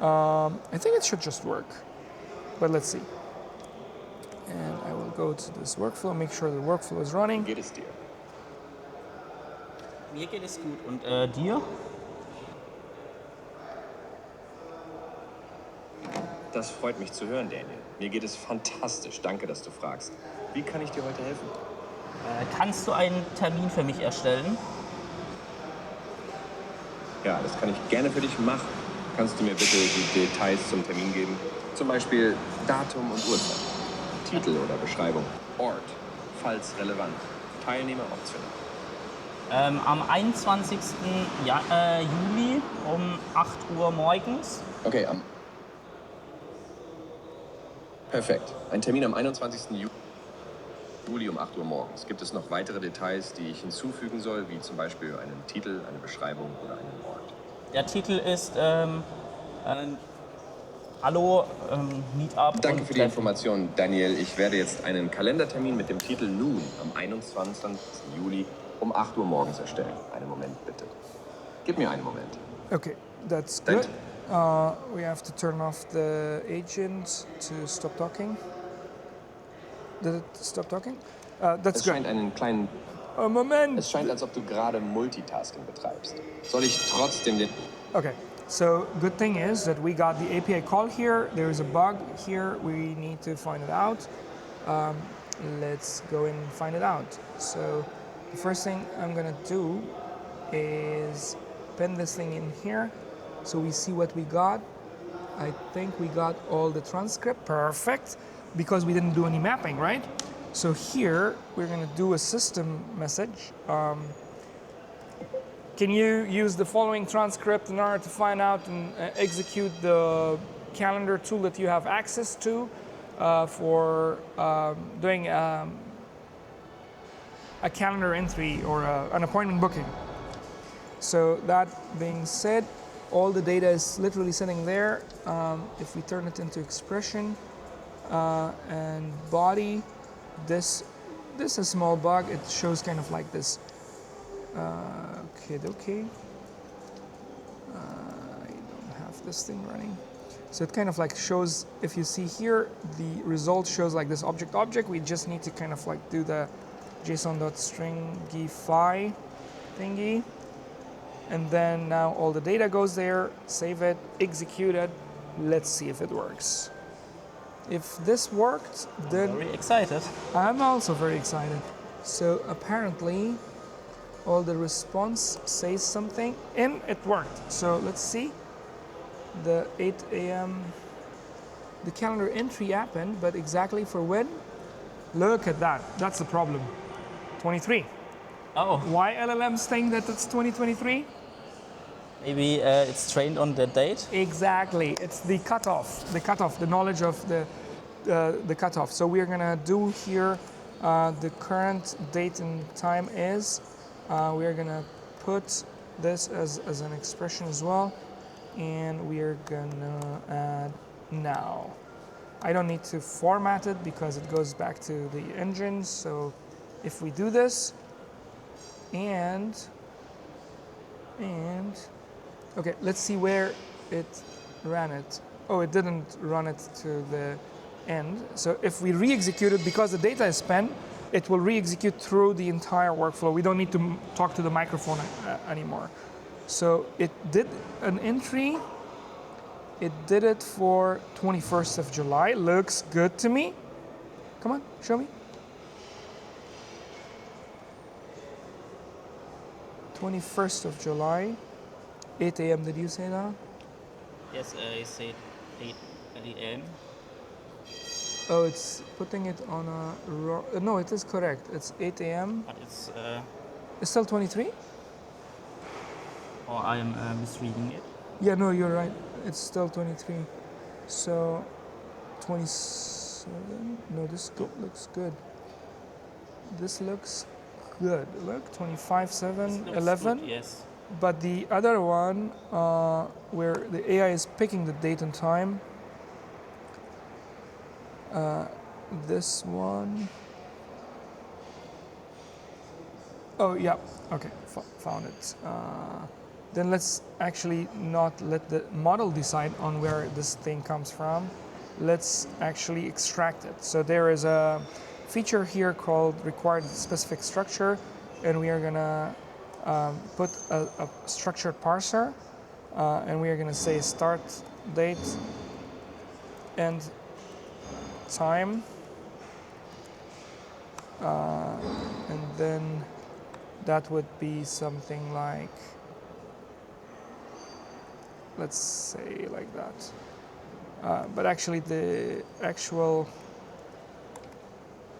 I think it should just work, but let's see. And I will go to this workflow, make sure the workflow is running. Geht es dir? Mir geht es gut. Und dir? Das freut mich zu hören, Daniel. Mir geht es fantastisch. Danke, dass du fragst. Wie kann ich dir heute helfen? Kannst du einen Termin für mich erstellen? Ja, das kann ich gerne für dich machen. Kannst du mir bitte die Details zum Termin geben? Zum Beispiel Datum und Uhrzeit, Titel oder Beschreibung, Ort, falls relevant, Teilnehmer optional. Am 21. Juli um 8 Uhr morgens. Okay, perfekt. Ein Termin am 21. Juli um 8 Uhr morgens. Gibt es noch weitere Details, die ich hinzufügen soll, wie zum Beispiel einen Titel, eine Beschreibung oder einen Ort? Der Titel ist Hallo, Meetup. Danke für die Information, Daniel. Ich werde jetzt einen Kalendertermin mit dem Titel Nun am 21. Juli um 8 Uhr morgens erstellen. Einen Moment bitte. Gib mir einen Moment. Okay, that's good. we have to turn off the agent to stop talking. Did it stop talking? That's Es good. scheint einen kleinen... Moment. Es scheint, als ob du gerade Multitasking betreibst. Soll ich trotzdem den... Okay, so good thing is that we got the API call here. There's a bug here. We need to find it out. Let's go and find it out. So the first thing I'm gonna do is pin this thing in here so we see what we got. I think we got all the transcript. Perfect, because we didn't do any mapping, right? So here we're gonna do a system message. Can you use the following transcript in order to find out and execute the calendar tool that you have access to for doing a calendar entry or an appointment booking? So that being said, all the data is literally sitting there. If we turn it into expression and body, this is a small bug. It shows kind of like this. Okay. I don't have this thing running. So it kind of like shows, if you see here, the result shows like this object. We just need to kind of like do the JSON.stringify thingy. And then now all the data goes there, save it, execute it. Let's see if it works. If this worked, then... I'm very excited. I'm also very excited. So apparently, all the response says something, and it worked. So let's see. The 8 a.m. The calendar entry happened, but exactly for when? Look at that. That's the problem. 23. Oh. Why LLMs think that it's 2023? Maybe it's trained on the date? Exactly. It's the cutoff, the knowledge of the cutoff. So we're going to do here the current date and time is. We're going to put this as an expression as well. And we're going to add now. I don't need to format it because it goes back to the engine. So if we do this and okay, let's see where it ran it. Oh, it didn't run it to the end. So if we re-execute it, because the data is spent, it will re-execute through the entire workflow. We don't need to talk to the microphone anymore. So it did an entry. It did it for 21st of July. Looks good to me. Come on, show me. 21st of July, 8 a.m. Did you say that? Yes, I said 8 a.m. Oh, it's putting it on a... no, it is correct. It's 8 a.m. But it's... It's still 23? Or I am misreading it. Yeah, no, you're right. It's still 23. So, 27? No, this looks good. This looks good. Look, 25/7, 11. Good, yes. But the other one, where the AI is picking the date and time, this one. Oh, yeah. Okay, found it. Then let's actually not let the model decide on where this thing comes from. Let's actually extract it. So there is a feature here called required specific structure, and we are gonna put a structured parser, and we are gonna say start date, end time, and then that would be something like, let's say like that. But actually the actual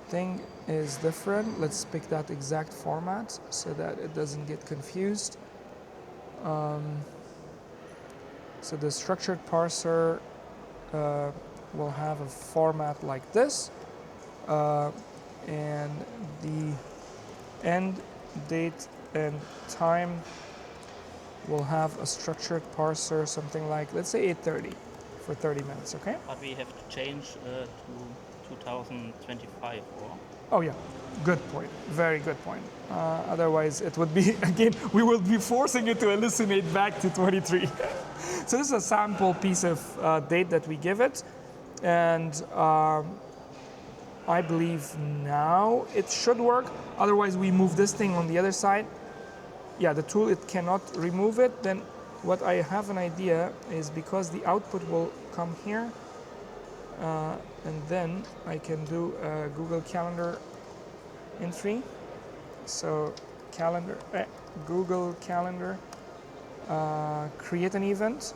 thing is different. Let's pick that exact format so that it doesn't get confused. So the structured parser will have a format like this, and the end date and time will have a structured parser, something like, let's say 8:30 for 30 minutes, okay? But we have to change to 2025, or? Oh yeah, good point. Very good point. Otherwise, it would be, again, we will be forcing it to hallucinate back to 23. So this is a sample piece of date that we give it. And I believe now it should work. Otherwise, we move this thing on the other side. Yeah, the tool, it cannot remove it. Then what I have an idea is because the output will come here, and then I can do a Google Calendar entry. So calendar, Google Calendar, create an event.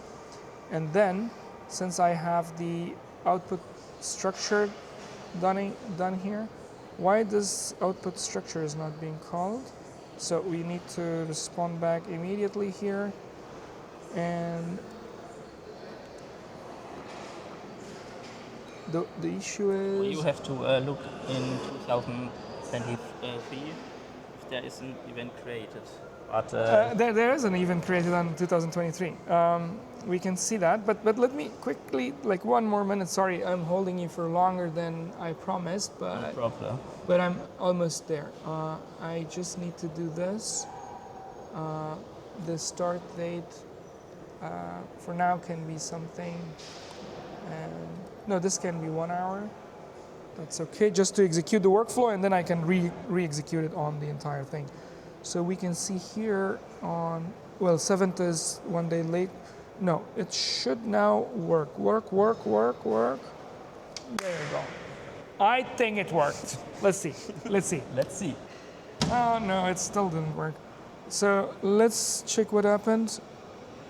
And then, since I have the output structure done here, why this output structure is not being called? So we need to respond back immediately here. And the issue is... You have to look in 2023 if there is an event created. But there is an event created on 2023. We can see that, but let me quickly, like 1 more minute. Sorry, I'm holding you for longer than I promised, but no problem. But I'm almost there. I just need to do this. The start date for now can be something. No, this can be 1 hour. That's okay, just to execute the workflow, and then I can re-execute it on the entire thing. So we can see here on, well, 7th is 1 day late. No, it should now work. Work. There you go. I think it worked. Let's see. Let's see. Oh no, it still didn't work. So let's check what happened.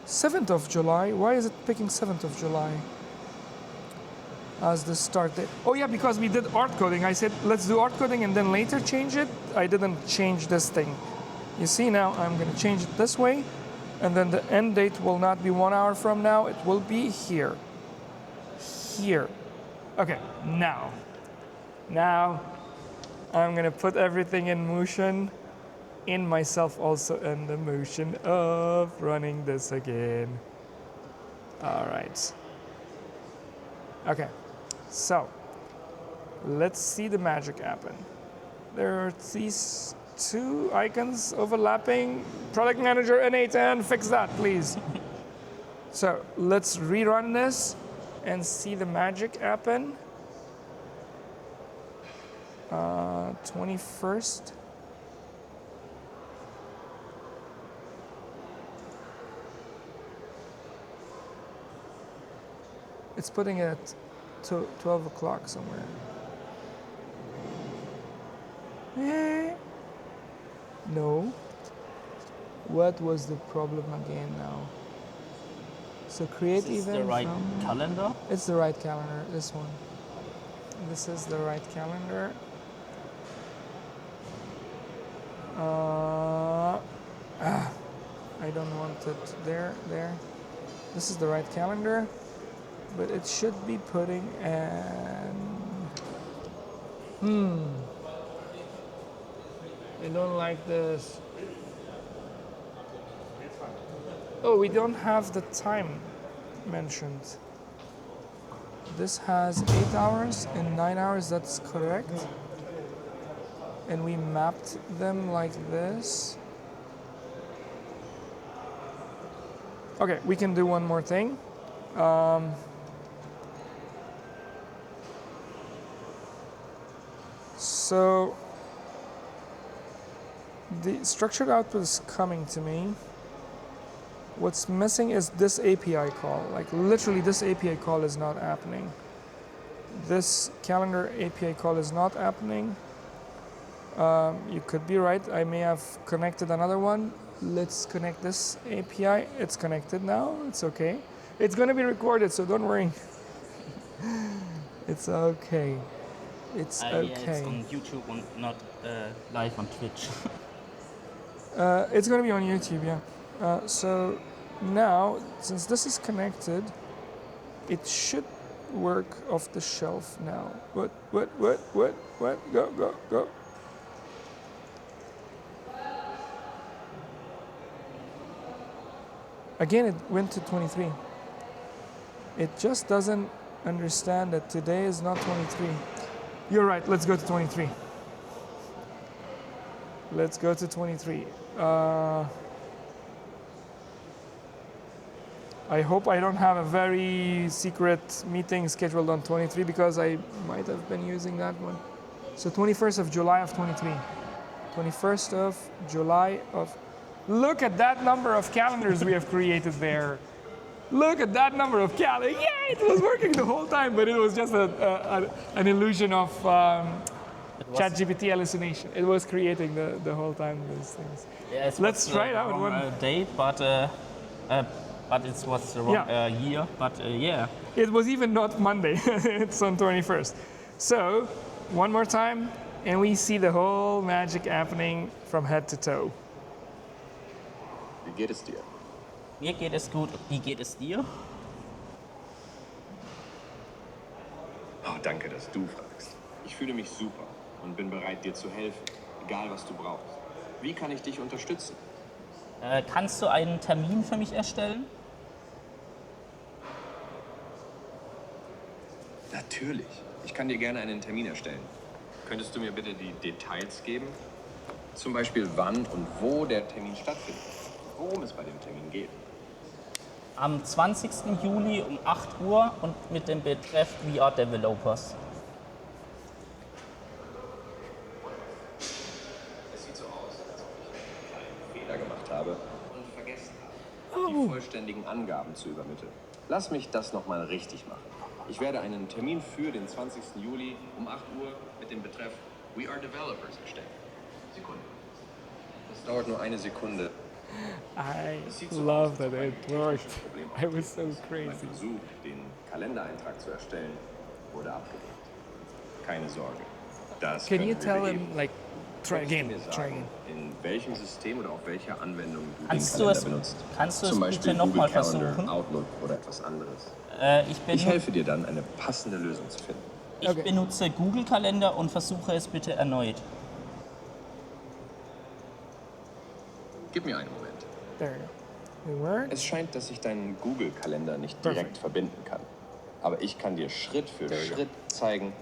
7th of July. Why is it picking 7th of July as the start date? Oh yeah, because we did art coding. I said, let's do art coding and then later change it. I didn't change this thing. You see now, I'm going to change it this way. And then the end date will not be 1 hour from now. It will be here. Here. Okay, now I'm going to put everything in motion, in myself also in the motion of running this again. All right. Okay, so let's see the magic happen. There are these 2 icons overlapping. Product manager n8n, fix that, please. So let's rerun this and see the magic happen. 21st. It's putting it at 12 o'clock somewhere. No. What was the problem again now? So create event. Is this the right calendar? It's the right calendar, this one. This is the right calendar. I don't want it there. This is the right calendar, but it should be putting an... I don't like this. Oh, we don't have the time mentioned. This has 8 hours and 9 hours, that's correct. And we mapped them like this. Okay, we can do one more thing. So the structured output is coming to me. What's missing is this API call. Like literally this API call is not happening. This calendar API call is not happening. You could be right. I may have connected another one. Let's connect this API. It's connected now. It's okay. It's going to be recorded, so don't worry. It's okay. It's okay. Yeah, it's on YouTube and not live on Twitch. It's going to be on YouTube, yeah. So now, since this is connected, it should work off the shelf now. What? Go. Again, it went to 23. It just doesn't understand that today is not 23. You're right. Let's go to 23. Let's go to 23. I hope I don't have a very secret meeting scheduled on 23 because I might have been using that one. So 21st of July of 23. 21st of July of... Look at that number of calendars we have created there. Look at that number of calendars. Yeah, it was working the whole time, but it was just an illusion of ChatGPT hallucination. It was creating the whole time those things. Yeah, let's try it out. One date, but it was the wrong year. But yeah, it was even not Monday. It's on 21st. So one more time, and we see the whole magic happening from head to toe. Wie geht es dir? Mir geht es gut. Wie geht es dir? Oh, danke, dass du fragst. Ich fühle mich super und bin bereit, dir zu helfen, egal was du brauchst. Wie kann ich dich unterstützen? Kannst du einen Termin für mich erstellen? Natürlich. Ich kann dir gerne einen Termin erstellen. Könntest du mir bitte die Details geben? Zum Beispiel wann und wo der Termin stattfindet. Worum es bei dem Termin geht. Am 20. Juli um 8 Uhr und mit dem Betreff WeAreDevelopers. Es sieht so aus, als ob ich einen kleinen Fehler gemacht habe und vergessen habe, die vollständigen Angaben zu übermitteln. Lass mich das nochmal richtig machen. Ich werde einen Termin für den 20. Juli um 8 Uhr mit dem Betreff WeAreDevelopers erstellen. Sekunde. Das dauert nur eine Sekunde. I love that it worked. I was so Mein crazy. Versuch, den Kalendereintrag zu erstellen, wurde abgelehnt. Keine Sorge. Das Can you können wir tell beheben. him, like, try Könntest du again, mir try sagen, again. in welchem System oder auf welcher Anwendung du Kannst den du Kalender es- benutzt? kannst du es Zum bitte Beispiel noch Google mal Calendar, versuchen? Outlook oder etwas anderes. Ich Ich helfe dir dann, eine passende Lösung zu finden. Ich benutze Google Kalender und versuche es bitte erneut. Gib mir einen Moment. There you go. It worked. Es scheint, dass ich deinen Google-Kalender nicht direkt verbinden kann. Aber ich kann dir Schritt für Schritt zeigen,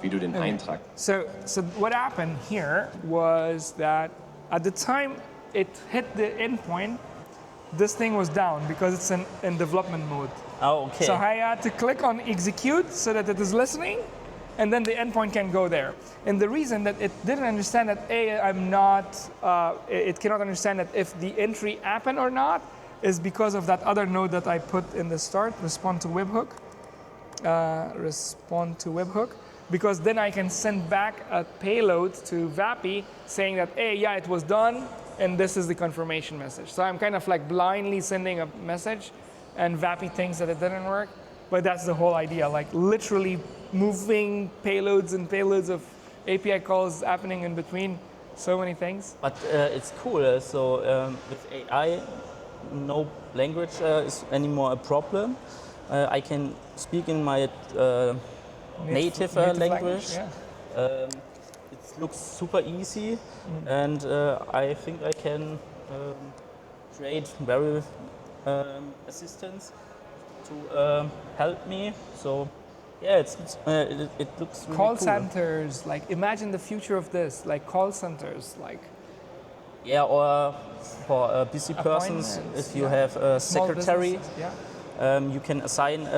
wie du den Eintrag... So what happened here was that at the time it hit the endpoint, this thing was down because it's in development mode. Oh, okay. So I had to click on execute so that it is listening, and then the endpoint can go there. And the reason that it didn't understand that it cannot understand that if the entry happened or not is because of that other node that I put in the start, respond to webhook. Because then I can send back a payload to Vappy saying that, hey, yeah, it was done, and this is the confirmation message. So I'm kind of like blindly sending a message, and Vappy thinks that it didn't work, but that's the whole idea, like literally moving payloads and payloads of API calls happening in between, so many things. But it's cool. So with AI, no language is anymore a problem. I can speak in my native language. Yeah. It looks super easy, and I think I can create very assistants to help me. So yeah, it looks really Call cool. centers, like imagine the future of this, like call centers, like Yeah, or for busy persons, appointments, if you yeah. have a Small secretary, businesses, yeah. you can assign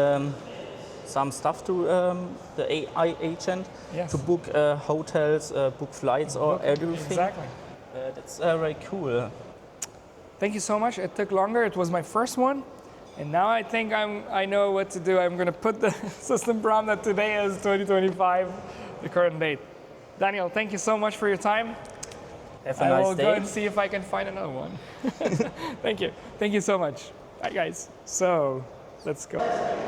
some stuff to the AI agent Yes. to book hotels, book flights, or everything. Exactly. That's very cool. Thank you so much. It took longer. It was my first one, and now I think I know what to do. I'm going to put the system prompt that today is 2025, the current date. Daniel, thank you so much for your time. Have a I nice will day. go and see if I can find another one. Thank you. Thank you so much. All right, guys. So let's go.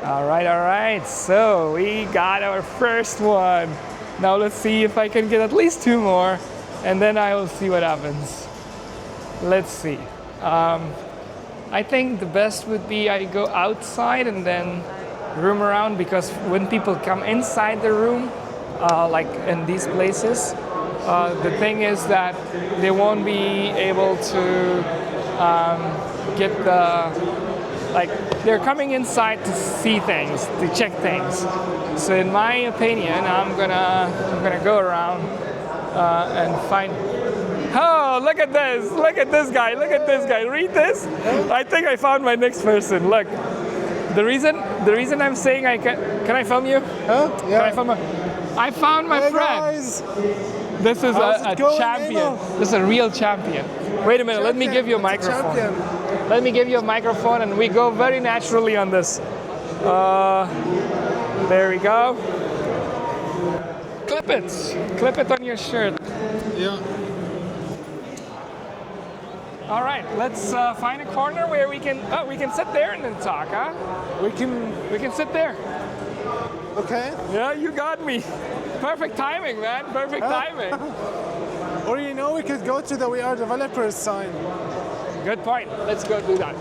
All right. So we got our first one. Now let's see if I can get at least two more, and then I will see what happens. Let's see. I think the best would be I go outside and then roam around, because when people come inside the room, like in these places, the thing is that they won't be able to get Like they're coming inside to see things, to check things. So in my opinion, I'm gonna go around and find. Oh, look at this! Look at this guy! Look at this guy! Read this! I think I found my next person. Look, the reason I'm saying can I film you? Huh? Yeah. Can I film you? I found my friend. Guys. This is a going, champion. Emil? This is a real champion. Wait a minute. Let me give you a microphone. Let me give you a microphone, and we go very naturally on this. There we go. Clip it on your shirt. Yeah. All right, let's find a corner where we can sit there and then talk, huh? We can sit there. Okay. Yeah, you got me. Perfect timing, man. Perfect timing. Or we could go to the WeAreDevelopers sign. Good point. Let's go do that.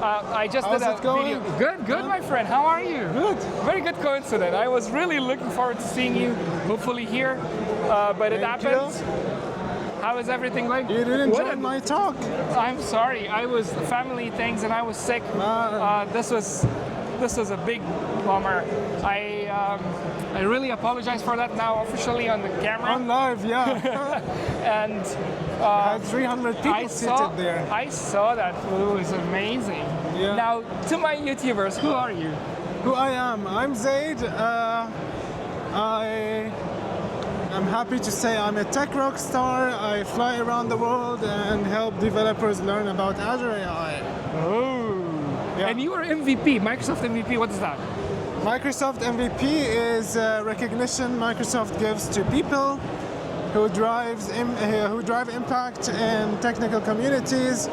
I just How's did a it going? video. Good, my friend. How are you? Good. Very good coincidence. I was really looking forward to seeing you, hopefully here, but it happened. How is everything going? You didn't join my talk. I'm sorry. I was family things and I was sick. This was a big bummer. I really apologize for that now officially on the camera. On live, yeah. And I had 300 people seated there. I saw that. It was amazing. Yeah. Now, to my YouTubers, who are you? Who I am? I'm Zaid. I'm happy to say I'm a tech rock star. I fly around the world and help developers learn about Azure AI. Oh. Yeah. And you are MVP, Microsoft MVP. What is that? Microsoft MVP is recognition Microsoft gives to people who drive impact in technical communities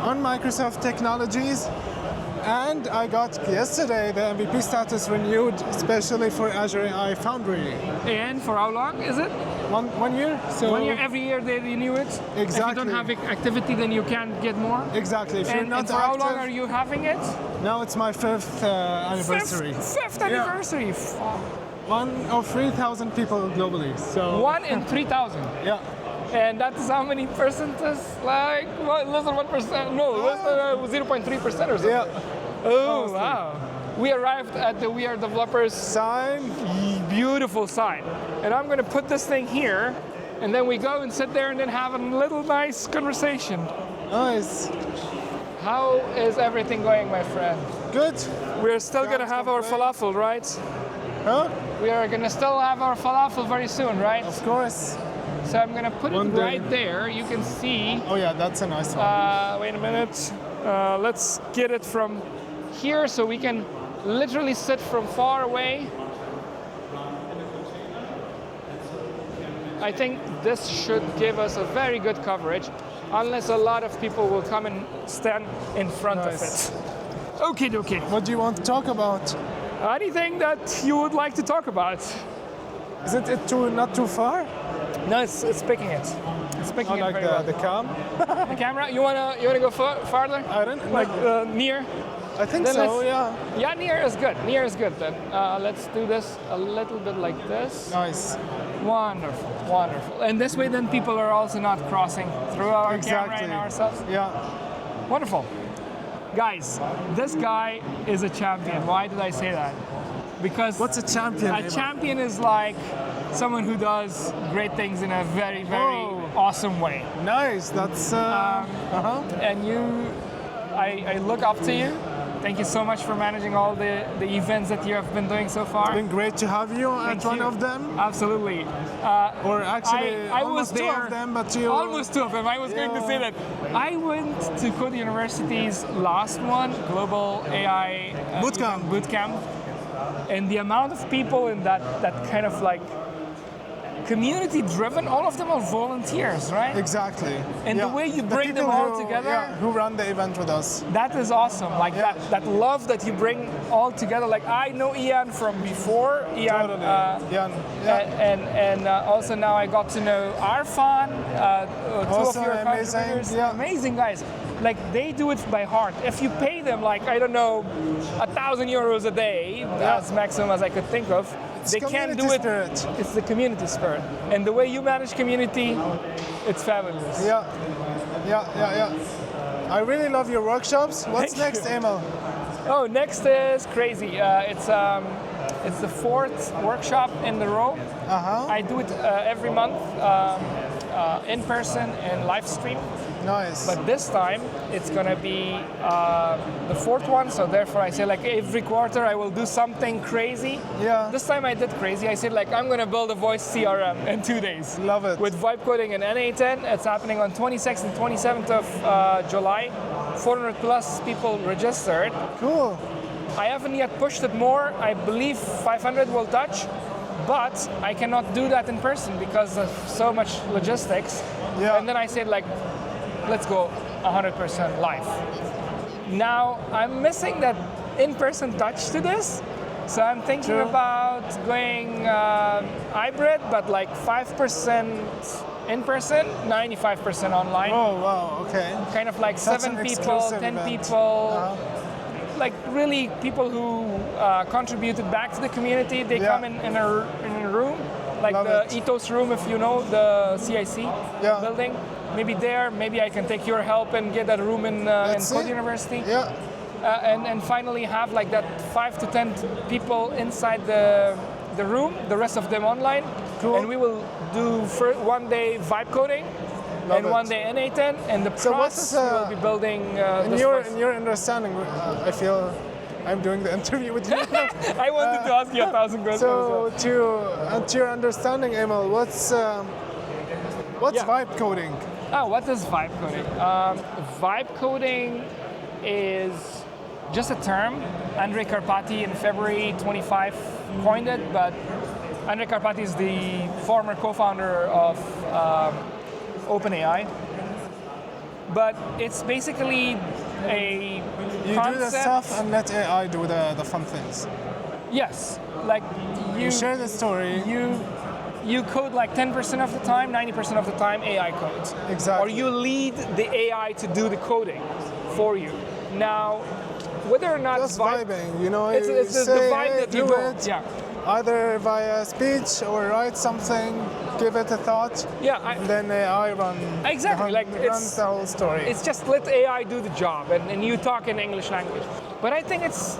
on Microsoft technologies. And I got yesterday the MVP status renewed, especially for Azure AI Foundry. And for how long is it? 1 year. So 1 year, every year they renew it? Exactly. If you don't have activity, then you can't get more? Exactly. If you're not and for active, how long are you having it? Now it's my 5th anniversary. Fifth anniversary. 1 of 3,000 people globally. So 1 in 3,000. Yeah. And that's how many percentages? Like what, less than 1%? No, less than 0.3% or something. Yeah. Oh, Mostly. wow. We arrived at the WeAreDevelopers sign. Beautiful sign. And I'm going to put this thing here, and then we go and sit there and then have a little nice conversation. Nice. How is everything going, my friend? Good. We're still going to have our falafel, right? Huh? We are going to still have our falafel very soon, right? Of course. So I'm going to put it right there. You can see. Oh yeah, that's a nice one. Wait a minute. Let's get it from here so we can literally sit from far away. I think this should give us a very good coverage, unless a lot of people will come and stand in front of it. Okay. What do you want to talk about? Anything that you would like to talk about? Isn't it not too far? No, it's picking it. It's picking it like very well. the cam? The camera? You wanna go farther? I don't know. Like near? I think then so, yeah. Yeah, near is good. Near is good then. Let's do this a little bit like this. Nice. Wonderful, wonderful. And this way then people are also not crossing through our camera and ourselves. Yeah. Wonderful. Guys, this guy is a champion. Why did I say that? Because what's a champion? A champion is like someone who does great things in a very, very awesome way. Nice. That's and I look up to you. Thank you so much for managing all the events that you have been doing so far. It's been great to have you at one of them. Absolutely. Or actually, I was almost there. 2 of them, but you... Almost 2 of them. I was going to say that. I went to Code University's last one, Global AI Bootcamp. And the amount of people in that kind of like community driven, all of them are volunteers, right? Exactly. And the way you bring them all together. Yeah, who run the event with us. That is awesome. Like that love that you bring all together. Like I know Ian from before. Ian. Totally. And also now I got to know Arfan, also 2 of your contributors. Amazing guys. Like they do it by heart. If you pay them like, I don't know, €1,000 a day, as maximum as I could think of, they can't do it. Spirit. It's the community spirit. And the way you manage community, it's fabulous. Yeah. I really love your workshops. What's Thank next, you. Emil? Oh, next is crazy. It's the 4th workshop in the row. I do it every month, in person and live stream. Nice. But this time it's gonna be the 4th one, so therefore I say like every quarter I will do something crazy. Yeah. This time I did crazy. I said like I'm gonna build a voice CRM in 2 days. Love it. With vibe coding and n8n. It's happening on 26th and 27th of July. 400 plus people registered. Cool. I haven't yet pushed it more. I believe 500 will touch, but I cannot do that in person because of so much logistics. Yeah. And then I said like, let's go 100% live. Now I'm missing that in-person touch to this, so I'm thinking True. about going hybrid, but like 5% in person, 95% online. Oh wow. Okay. Kind of like Such 7 an people, exclusive 10 event. people. Like really people who contributed back to the community. They Yeah. come in a room, like Love the it. Ethos room, if you know the CIC Yeah. building. Maybe there, maybe I can take your help and get that room in Let's Code see. University. Yeah. And finally have like that 5 to 10 people inside the room, the rest of them online. Cool. And we will do one day vibe coding Love and it. one day n8n, and the So what process is, will be building In this your voice. in your understanding, I feel I'm doing the interview with you. I wanted to ask you 1,000 questions. So to your understanding, Emil, what's Yeah. vibe coding? What is vibe coding? Vibe coding is just a term. Andrej Karpathy in February 25 coined it, but Andrej Karpathy is the former co-founder of OpenAI. But it's basically a You concept. do the stuff and let AI do the fun things. Yes, like You share the story. you code like 10% of the time, 90% of the time AI codes. Exactly. Or you lead the AI to do the coding for you. Now, whether or not Just vibe- vibing, you know. it's you the say, vibe hey, that you do go. it. Yeah, Either via speech or write something, give it a thought, yeah. and then AI Exactly, like runs the whole story. It's just let AI do the job, and you talk in English language. But I think it's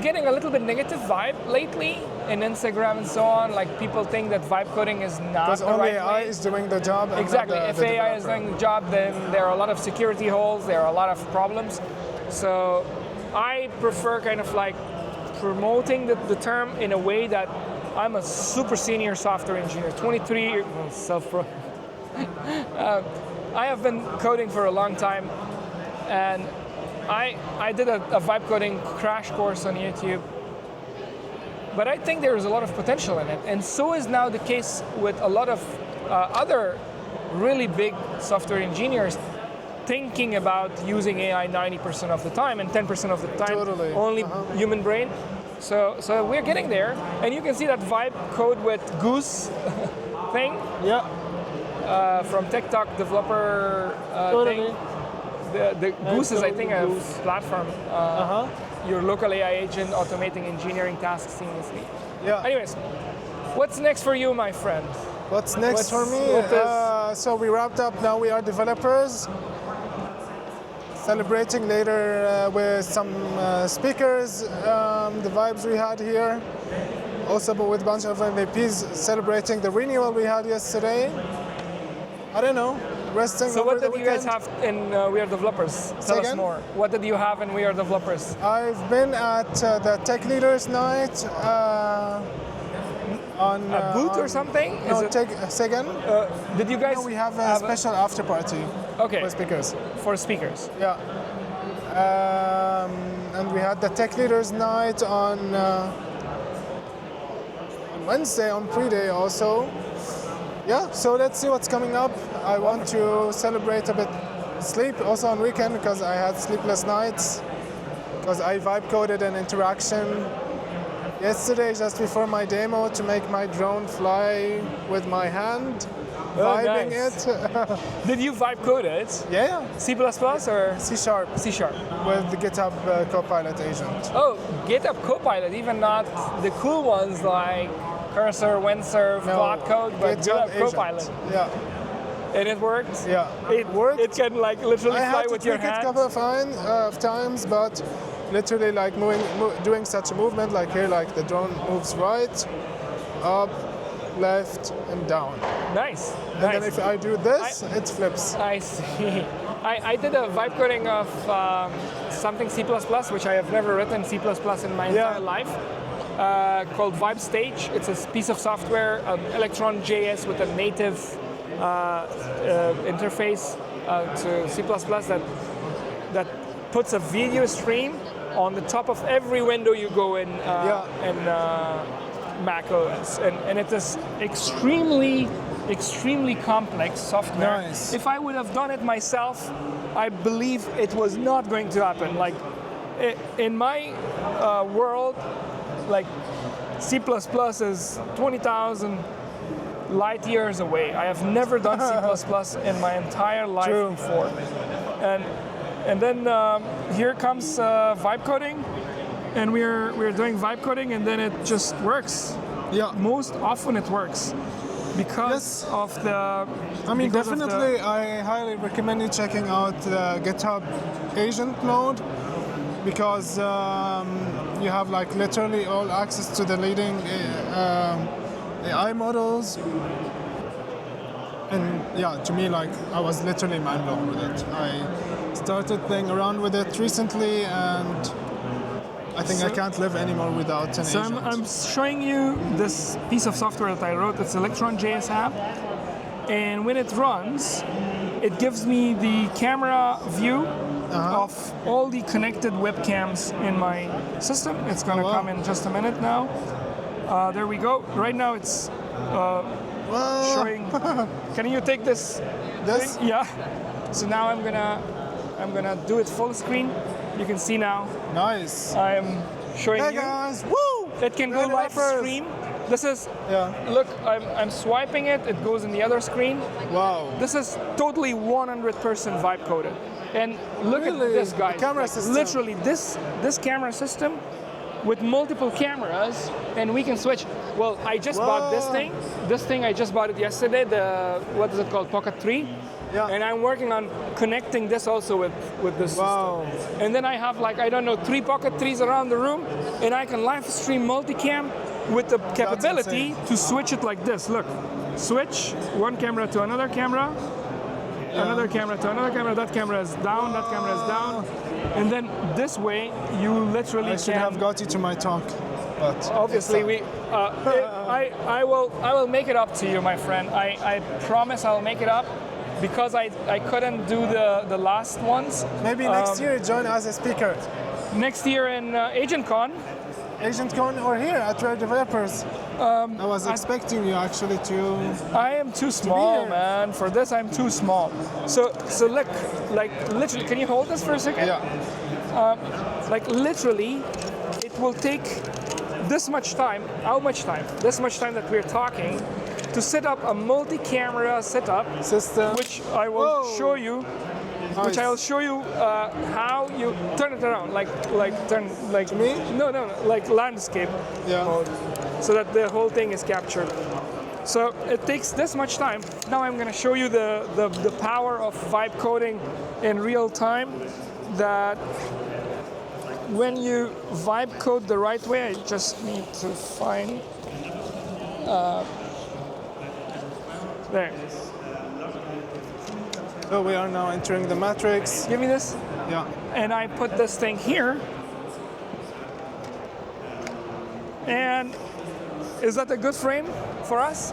getting a little bit negative vibe lately in Instagram and so on. Like people think that vibe coding is not Because the only right AI way. is doing the job. And Exactly. Not If the AI is developer. doing the job, then there are a lot of security holes. There are a lot of problems. So I prefer kind of like promoting the term in a way that I'm a super senior software engineer, 23 self-pro. I have been coding for a long time, and I did a vibe coding crash course on YouTube. But I think there is a lot of potential in it, and so is now the case with a lot of other really big software engineers thinking about using AI 90% of the time and 10% of the time Totally. only human brain. So we're getting there, and you can see that vibe code with Goose thing Yeah. from TikTok developer Totally. thing. The Goose is, I think, a platform. Your local AI agent automating engineering tasks seamlessly. Yeah. Anyways, what's next for you, my friend? What's next for me? what is- So we wrapped up now WeAreDevelopers. Celebrating later with some speakers, the vibes we had here. Also with a bunch of MVPs celebrating the renewal we had yesterday. I don't know, resting So over what the did you guys weekend. have in WeAreDevelopers? Tell us again? more. What did you have in WeAreDevelopers? I've been at the Tech Leaders Night on A booth or on- something? No, Is it- say again? Did you guys No, we have a special after party okay, for speakers. for speakers? Yeah. And we had the Tech Leaders Night on Wednesday, on pre-day also. Yeah, so let's see what's coming up. I want to celebrate a bit sleep also on weekend because I had sleepless nights because I vibe coded an interaction yesterday just before my demo to make my drone fly with my hand, vibing nice. it. Did you vibe code it? Yeah, C++ or C#. C#? With the GitHub Copilot agent. Oh, GitHub Copilot, even not the cool ones like Cursor, WinSurf, No, Cloud Code, but GitHub agent. Copilot. Yeah. And it worked? Yeah, it worked. It can like literally I fly had to with your tweak it a hands? couple of times, but literally like doing such a movement, like here, like the drone moves right, up, left, and down. Nice. And then if I do this, it flips. I see. I did a vibe coding of something C++, which I have never written C++ in my entire life, called Vibe Stage. It's a piece of software, Electron.js with a native interface to C++ that puts a video stream on the top of every window you go in Mac OS, and it is extremely complex software. Nice. If I would have done it myself, I believe it was not going to happen. Like in my world, like C++ is 20,000 light years away. I have never done C++ in my entire life before, and then here comes vibe coding. And we're doing vibe coding, and then it just works. Yeah. Most often it works because of the. I mean, definitely, I highly recommend you checking out the GitHub agent mode because you have like literally all access to the leading AI models. And yeah, to me, like I was literally mind blown with it. I started playing around with it recently, and I think I can't live anymore without an agent. I'm showing you this piece of software that I wrote. It's Electron.js app, and when it runs, it gives me the camera view of all the connected webcams in my system. It's going to come in just a minute now. There we go. Right now it's showing. Can you take this? This? Thing? Yeah. So now I'm gonna do it full screen. You can see now. Nice. I am showing you. Hey guys, woo! It can go live stream. This is, look, I'm swiping it, it goes in the other screen. Wow. This is totally 100% vibe coded. And look at this, guys. The camera system. Literally, this camera system with multiple cameras, and we can switch. Well, I just bought this thing. This thing, I just bought it yesterday, the, what is it called, Pocket 3. Yeah. And I'm working on connecting this also with this system. And then I have like, I don't know, 3 Pocket 3s around the room, and I can live stream multicam with the capability to switch it like this. Look, switch one camera to another camera, another camera to another camera, that camera is down, that camera is down. And then this way, you literally I should have got you to my talk, but obviously I will make it up to you, my friend. I promise I'll make it up. Because I couldn't do the last ones. Maybe next year join as a speaker. Next year in AgentCon. AgentCon or here at WeAreDevelopers. I was expecting you actually to. I am too small, man. For this, I'm too small. So look, like literally, can you hold this for a second? Yeah. Like literally, it will take this much time. How much time? This much time that we're talking. To set up a multi-camera setup system, which I will show you, which I will show you how you turn it around, like turn like me? No, like landscape mode, so that the whole thing is captured. So it takes this much time. Now I'm going to show you the power of vibe coding in real time. That when you vibe code the right way, I just need to find. There. So we are now entering the matrix. Give me this. Yeah. And I put this thing here. And is that a good frame for us?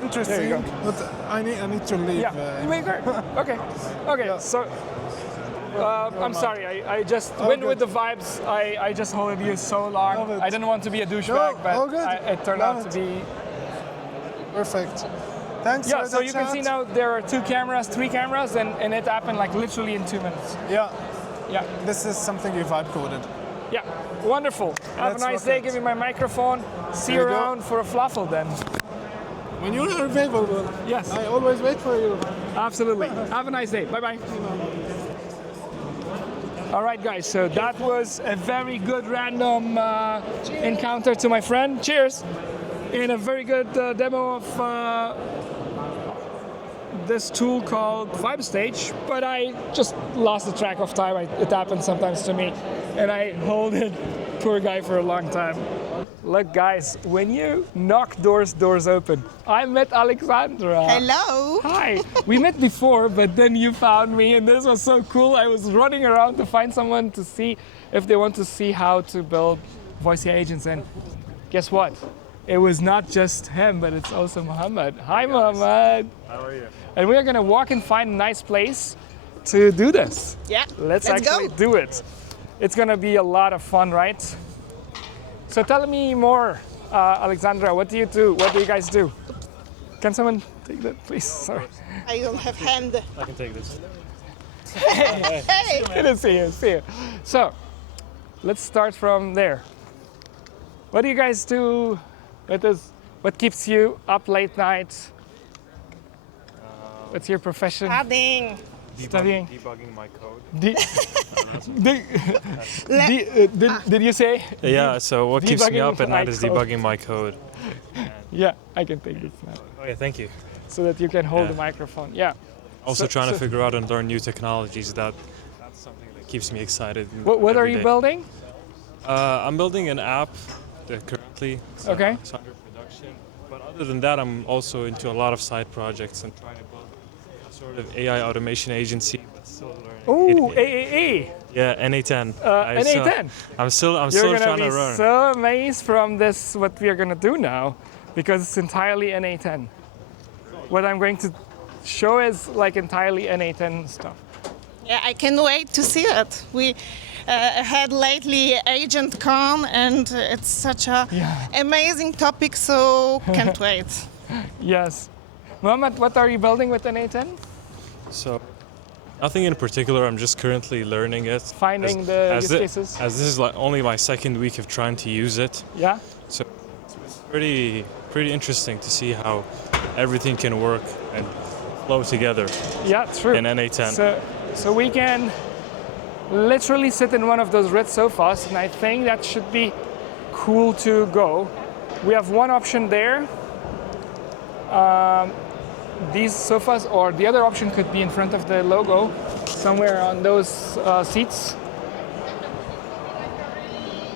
Interesting. There you go. But I need to leave. Yeah. You make it. Okay. Okay. Yeah. So. I'm sorry, I just went with the vibes. I just hold you so long. I didn't want to be a douchebag, but it turned out to be perfect. Thanks. Yeah, for so the you chat. can see now there are 2 cameras, 3 cameras, and it happened like literally in 2 minutes. Yeah. Yeah. This is something you vibe coded. Yeah. Wonderful. Have a nice day. Give me my microphone. See you around for a fluffle then. When you are available. Yes. I always wait for you. Absolutely. Have a nice day. Bye-bye. All right, guys, so that was a very good random encounter to my friend. Cheers! And a very good demo of this tool called Vibe Stage, but I just lost the track of time. It happens sometimes to me, and I hold it, poor guy, for a long time. Look, guys, when you knock doors open. I met Aleksandra. Hello. Hi. We met before, but then you found me, and this was so cool. I was running around to find someone to see if they want to see how to build voice AI agents, and guess what? It was not just him, but it's also Mohammed. Hi, Mohammed. How are you? And we are gonna walk and find a nice place to do this. Yeah. Let's actually do it. It's gonna be a lot of fun, right? So tell me more, Aleksandra. What do you do? What do you guys do? Can someone take that, please? Sorry. I don't have hand. I can take this. Hey. Good to see you. See you. So, let's start from there. What do you guys do? What keeps you up late night? What's your profession? Studying. Debugging my code. Did you say? Yeah, so what keeps me up at night is code. debugging my code. Yeah, I can take this now. Oh yeah, thank you. So that you can hold the microphone. Yeah. Also trying to figure out and learn new technologies. That's something that keeps me excited. What are you building? I'm building an app currently. It's under production. But other than that, I'm also into a lot of side projects and trying to build a sort of AI automation agency, but still learning. Oh, AAA. Yeah, n8n. n8n. I'm still trying to You're learn. gonna be so amazed from this what we are gonna do now, because it's entirely n8n. What I'm going to show is like entirely n8n stuff. Yeah, I can wait to see it. We had lately AgentCon, and it's such a amazing topic, so can't wait. Yes. Mohammed, what are you building with n8n? So, nothing in particular. I'm just currently learning it. Finding the use cases. As this is like only my second week of trying to use it. Yeah. So it's pretty interesting to see how everything can work and flow together. Yeah, true. In n8n. So we can literally sit in one of those red sofas, and I think that should be cool to go. We have one option there. These sofas, or the other option could be in front of the logo, somewhere on those seats.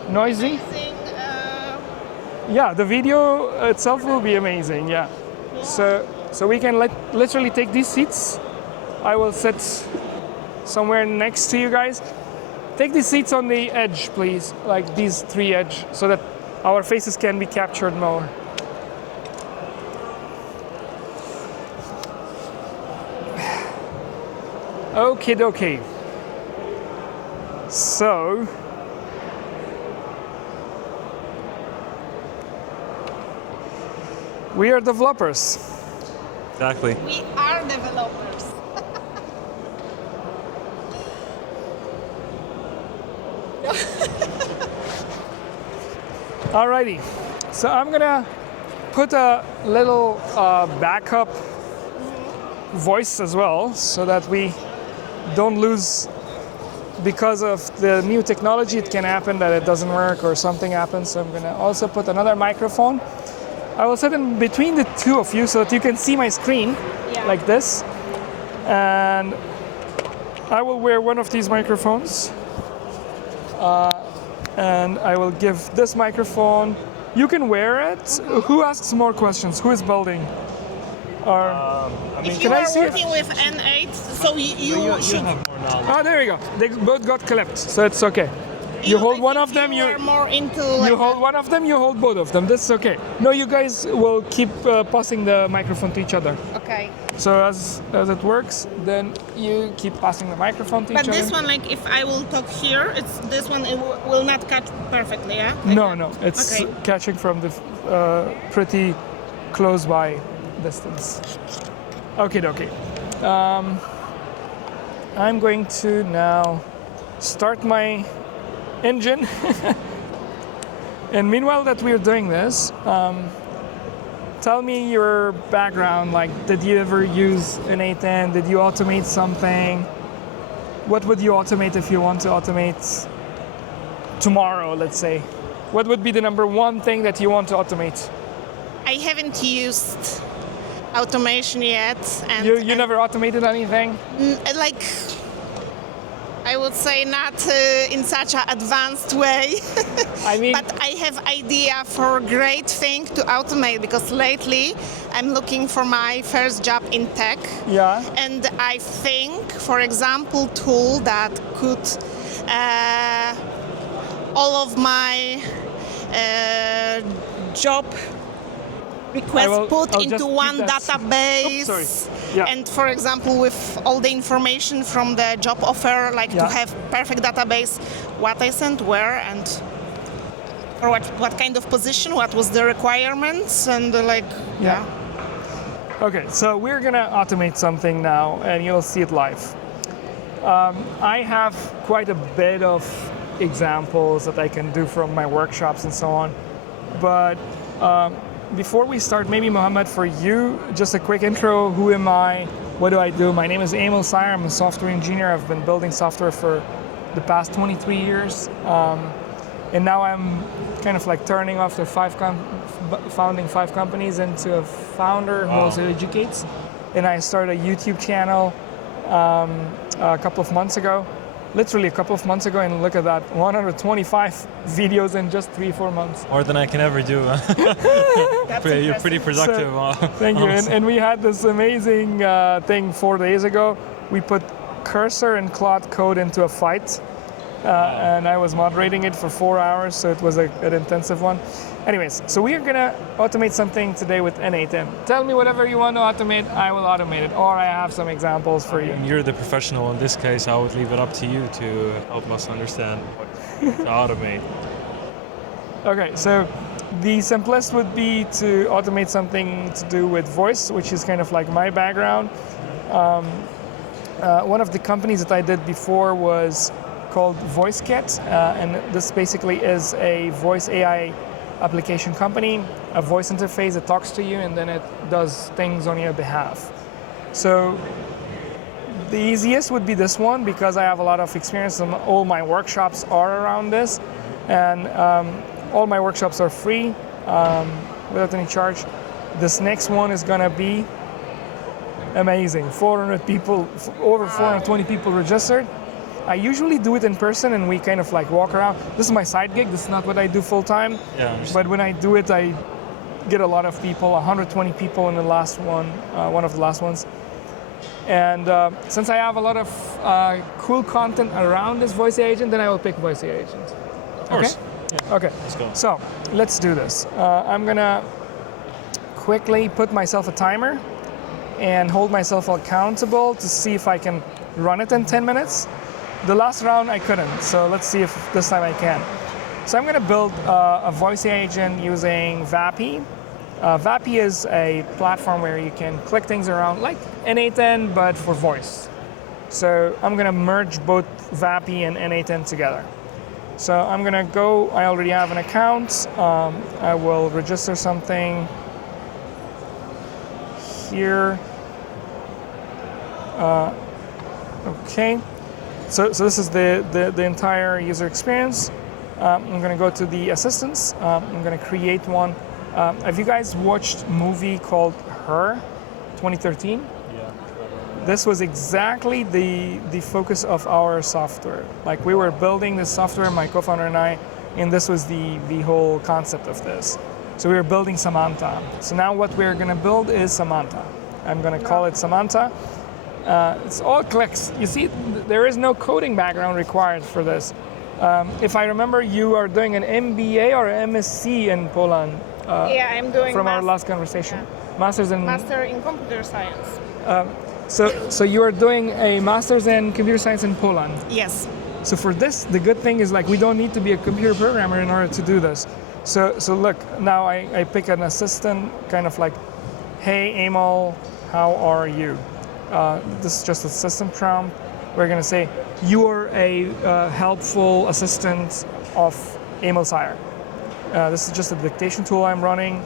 Noisy? Yeah, the video itself will be amazing, yeah. So we can literally take these seats. I will sit somewhere next to you guys. Take these seats on the edge, please, like these three edge, so that our faces can be captured more. Okie dokie. So, we are developers. Exactly. We are developers. Alrighty, so I'm gonna put a little backup voice as well, so that we don't lose, because of the new technology. It can happen that it doesn't work or something happens. So I'm gonna also put another microphone. I will sit in between the two of you so that you can see my screen like this, and I will wear one of these microphones. And I will give this microphone. You can wear it. Who asks more questions? Who is building? Or if you are working with n8, so you should. have more knowledge. Oh, there you go. They both got clipped, so it's okay. You hold one of them. You are more into. You hold one of them. You hold both of them. That's okay. No, you guys will keep passing the microphone to each other. Okay. So as it works, then you keep passing the microphone to each other. But this one, like, if I will talk here, it's this one. It will not catch perfectly, yeah. Like No, it's catching from the pretty close by distance. Okay. I'm going to now start my engine. And meanwhile that we're doing this, tell me your background. Like, did you ever use n8n? Did you automate something? What would you automate if you want to automate tomorrow, let's say? What would be the number one thing that you want to automate? I haven't used automation yet. And you never automated anything? Like, I would say not in such an advanced way. I mean, but I have idea for great thing to automate, because lately I'm looking for my first job in tech. Yeah. And I think, for example, tool that could all of my job requests put into one database. Oops, yeah. And for example, with all the information from the job offer, like to have perfect database, what I sent where and for what kind of position, what was the requirements, and Okay, so we're gonna automate something now, and you'll see it live. I have quite a bit of examples that I can do from my workshops and so on, but before we start, maybe Mohammed, for you, just a quick intro. Who am I? What do I do? My name is Emil Sayer. I'm a software engineer. I've been building software for the past 23 years. And now I'm kind of like turning off the founding 5 companies into a founder who also educates. And I started a YouTube channel a couple of months ago. Literally a couple of months ago, and look at that, 125 videos in just 3-4 months. More than I can ever do. You're pretty productive. So, thank you. And we had this amazing thing 4 days ago. We put Cursor and Claude Code into a fight, and I was moderating it for 4 hours, so it was an intensive one. Anyways, so we are gonna automate something today with n8n. Tell me whatever you want to automate, I will automate it, or I have some examples for you. You're the professional in this case. I would leave it up to you to help us understand what to automate. Okay, so the simplest would be to automate something to do with voice, which is kind of like my background. One of the companies that I did before was called VoiceKit, and this basically is a voice AI application company, a voice interface that talks to you and then it does things on your behalf. So the easiest would be this one, because I have a lot of experience and all my workshops are around this, and all my workshops are free without any charge. This next one is gonna be amazing. 400 people, over 420 people registered. I usually do it in person and we kind of like walk around. This is my side gig, this is not what I do full time. Yeah, but when I do it, I get a lot of people, 120 people in the last one, one of the last ones. And since I have a lot of cool content around this voice agent, then I will pick voice agent. Of course. Okay? Yeah. Okay, let's go. So let's do this. I'm gonna quickly put myself a timer and hold myself accountable to see if I can run it in 10 minutes. The last round I couldn't, so let's see if this time I can. So I'm going to build a voice agent using VAPI. VAPI is a platform where you can click things around like n8n, but for voice. So I'm going to merge both VAPI and n8n together. So I'm going to go, I already have an account. I will register something here. Okay. So this is the entire user experience. I'm going to go to the assistants. I'm going to create one. Have you guys watched a movie called Her, 2013? Yeah. This was exactly the focus of our software. Like we were building this software, my co-founder and I, and this was the whole concept of this. So we were building Samantha. So now what we're going to build is Samantha. I'm going to call it Samantha. It's all clicks. You see, there is no coding background required for this. If I remember, you are doing an MBA or MSc in Poland. Yeah, I'm doing from our last conversation. Yeah. Master in computer science. So you are doing a master's in computer science in Poland. Yes. So for this, the good thing is like we don't need to be a computer programmer in order to do this. So look, now I pick an assistant, kind of like, hey Emil, how are you? This is just a system prompt. We're going to say, you are a helpful assistant of Emil Sayer. This is just a dictation tool I'm running.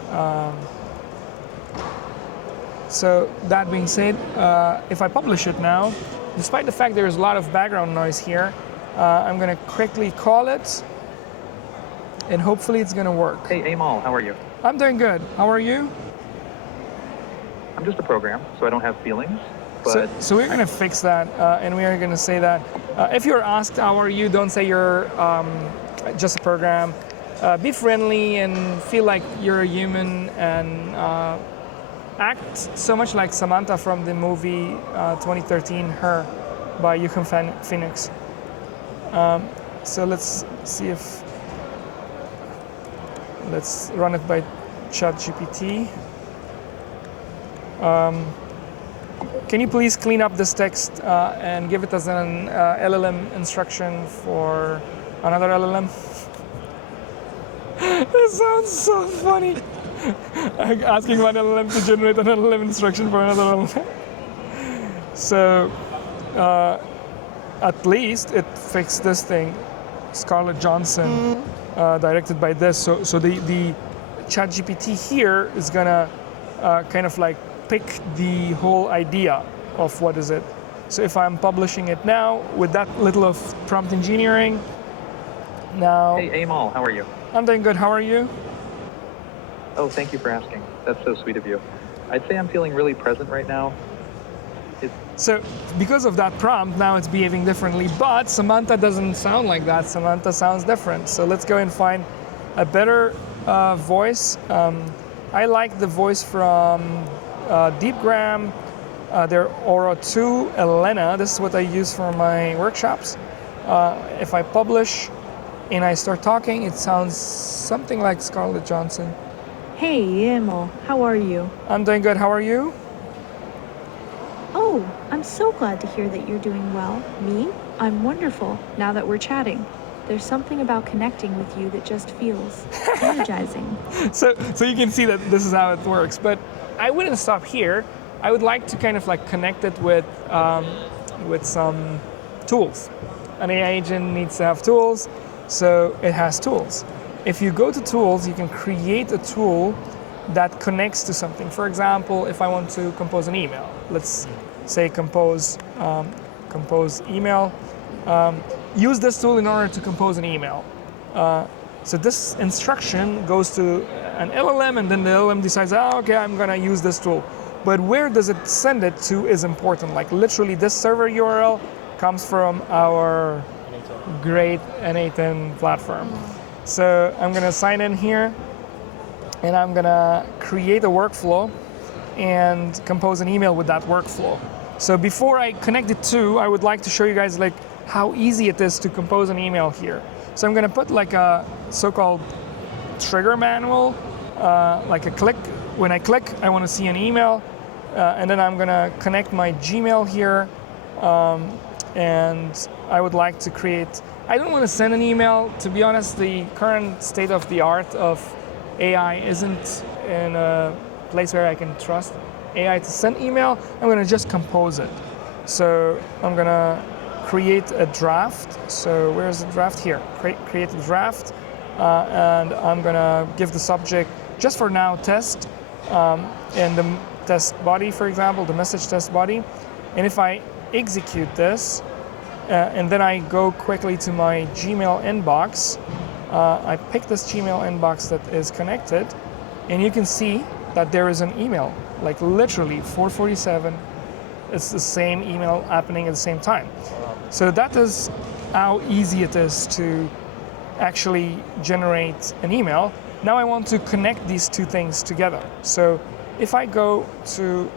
So that being said, if I publish it now, despite the fact there's a lot of background noise here, I'm going to quickly call it, and hopefully it's going to work. Hey, Emil, how are you? I'm doing good. How are you? I'm just a program, so I don't have feelings. But so we're going to fix that, and we are going to say that if you're asked how are you, don't say you're just a program. Be friendly and feel like you're a human, and act so much like Samantha from the movie 2013, Her, by Joaquin Phoenix. So let's see if, let's run it by ChatGPT. Can you please clean up this text and give it as an LLM instruction for another LLM? This sounds so funny. Asking one LLM to generate an LLM instruction for another LLM. So, at least it fixed this thing. Scarlett Johansson, directed by this. So the ChatGPT here is gonna kind of like pick the whole idea of what is it. So if I'm publishing it now with that little of prompt engineering, now. Hey, Amal, how are you? I'm doing good. How are you? Oh, thank you for asking. That's so sweet of you. I'd say I'm feeling really present right now. So because of that prompt, now it's behaving differently, but Samantha doesn't sound like that. Samantha sounds different. So let's go and find a better voice. I like the voice from Deepgram, their Aura 2, Elena. This is what I use for my workshops. If I publish and I start talking, it sounds something like Scarlett Johansson. Hey, Emil, how are you? I'm doing good. How are you? Oh, I'm so glad to hear that you're doing well. Me? I'm wonderful, now that we're chatting. There's something about connecting with you that just feels energizing. So you can see that this is how it works, but I wouldn't stop here. I would like to kind of like connect it with some tools. An AI agent needs to have tools, so it has tools. If you go to tools, you can create a tool that connects to something. For example, if I want to compose an email, let's say compose email. Use this tool in order to compose an email. So this instruction goes to an LLM, and then the LLM decides, oh, okay, I'm gonna use this tool. But where does it send it to is important. Like literally this server URL comes from our great n8n platform. So I'm gonna sign in here, and I'm gonna create a workflow and compose an email with that workflow. So before I connect it to, I would like to show you guys like how easy it is to compose an email here. So I'm gonna put like a so-called trigger manual, like a click. When I click, I wanna see an email, and then I'm gonna connect my Gmail here, and I would like to create, I don't wanna send an email. To be honest, the current state of the art of AI isn't in a place where I can trust AI to send email. I'm gonna just compose it. So I'm gonna create a draft. So where's the draft? Here, create a draft, and I'm gonna give the subject, just for now, test, and the test body, for example, the message test body. And if I execute this, and then I go quickly to my Gmail inbox, I pick this Gmail inbox that is connected, and you can see that there is an email, like literally 4:47. It's the same email happening at the same time. So that is how easy it is to actually generate an email. Now I want to connect these two things together. So if I go to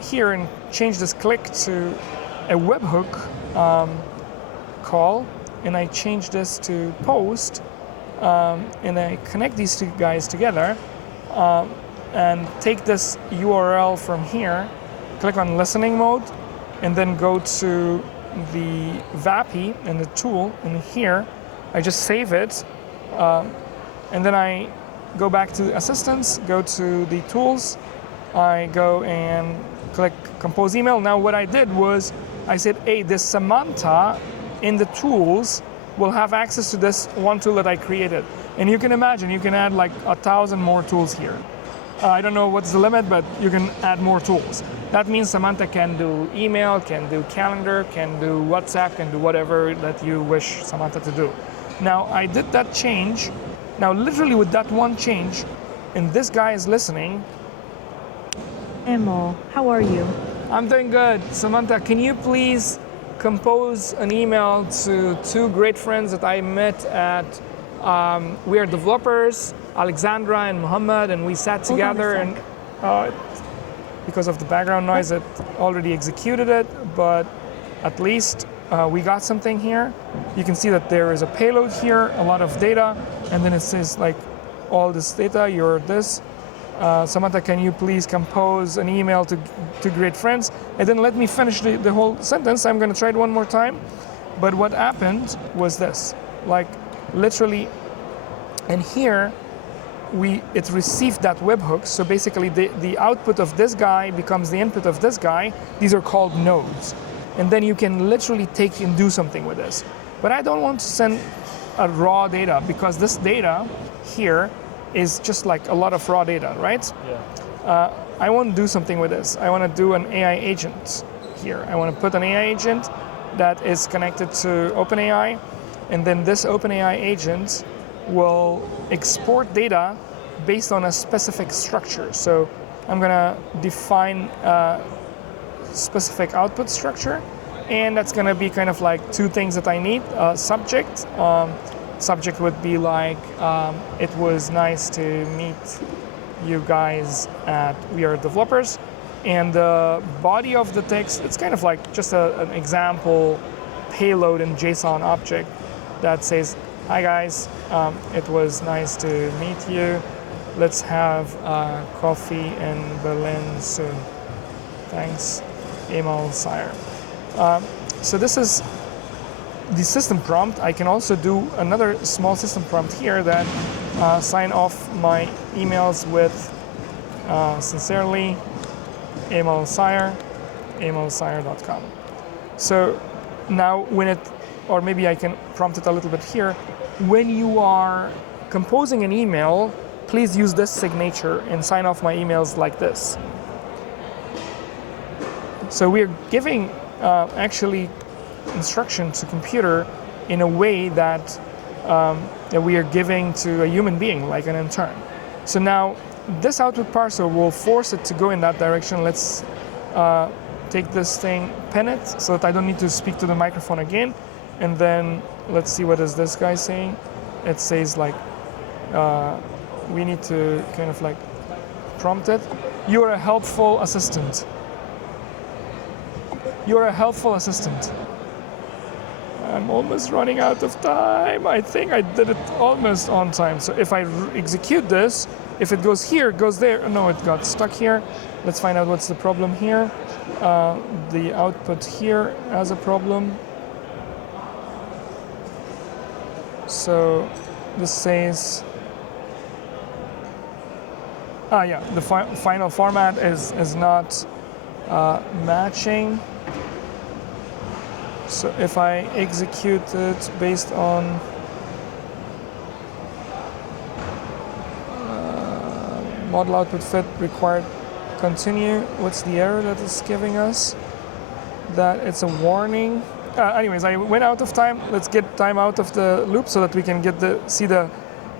here and change this click to a webhook call, and I change this to post, and I connect these two guys together, and take this URL from here, click on listening mode, and then go to the VAPI and the tool, and here I just save it, and then I go back to assistance, go to the tools, I go and click compose email. Now what I did was I said, hey, this Samantha in the tools will have access to this one tool that I created. And you can imagine, you can add like 1,000 more tools here. I don't know what's the limit, but you can add more tools. That means Samantha can do email, can do calendar, can do WhatsApp, can do whatever that you wish Samantha to do. Now I did that change. Now literally with that one change, and this guy is listening, Emil, how are you? I'm doing good. Samantha, can you please compose an email to two great friends that I met at WeAreDevelopers, Aleksandra and Mohammed, and we sat together and because of the background noise, it already executed it, but at least we got something here. You can see that there is a payload here, a lot of data, and then it says like all this data, you're this. Samantha, can you please compose an email to great friends? And then let me finish the whole sentence. I'm going to try it one more time. But what happened was this, like literally, and here it received that webhook. So basically the output of this guy becomes the input of this guy. These are called nodes. And then you can literally take and do something with this. But I don't want to send a raw data because this data here is just like a lot of raw data, right? Yeah. I want to do something with this. I want to do an AI agent here. I want to put an AI agent that is connected to OpenAI, and then this OpenAI agent will export data based on a specific structure. So I'm going to define a specific output structure, and that's going to be kind of like two things that I need. Subject. Subject would be like, it was nice to meet you guys at WeAreDevelopers. And the body of the text, it's kind of like just an example payload in JSON object that says, hi guys, it was nice to meet you. Let's have coffee in Berlin soon. Thanks, Emil Sire. So this is the system prompt. I can also do another small system prompt here that sign off my emails with sincerely, Emil Sire, emilsire.com. So now when it, or maybe I can prompt it a little bit here, when you are composing an email, please use this signature and sign off my emails like this. So we're giving actually instruction to computer in a way that that we are giving to a human being, like an intern. So now this output parser will force it to go in that direction. Let's take this thing, pin it, so that I don't need to speak to the microphone again. And then let's see, what is this guy saying? It says like, we need to kind of like prompt it. You're a helpful assistant. You're a helpful assistant. I'm almost running out of time. I think I did it almost on time. So if I execute this, if it goes here, it goes there. No, it got stuck here. Let's find out what's the problem here. The output here has a problem. So this says, yeah, the final format is not matching. So if I execute it based on model output fit required continue, what's the error that is giving us? That it's a warning. Anyways, I went out of time. Let's get time out of the loop so that we can get see the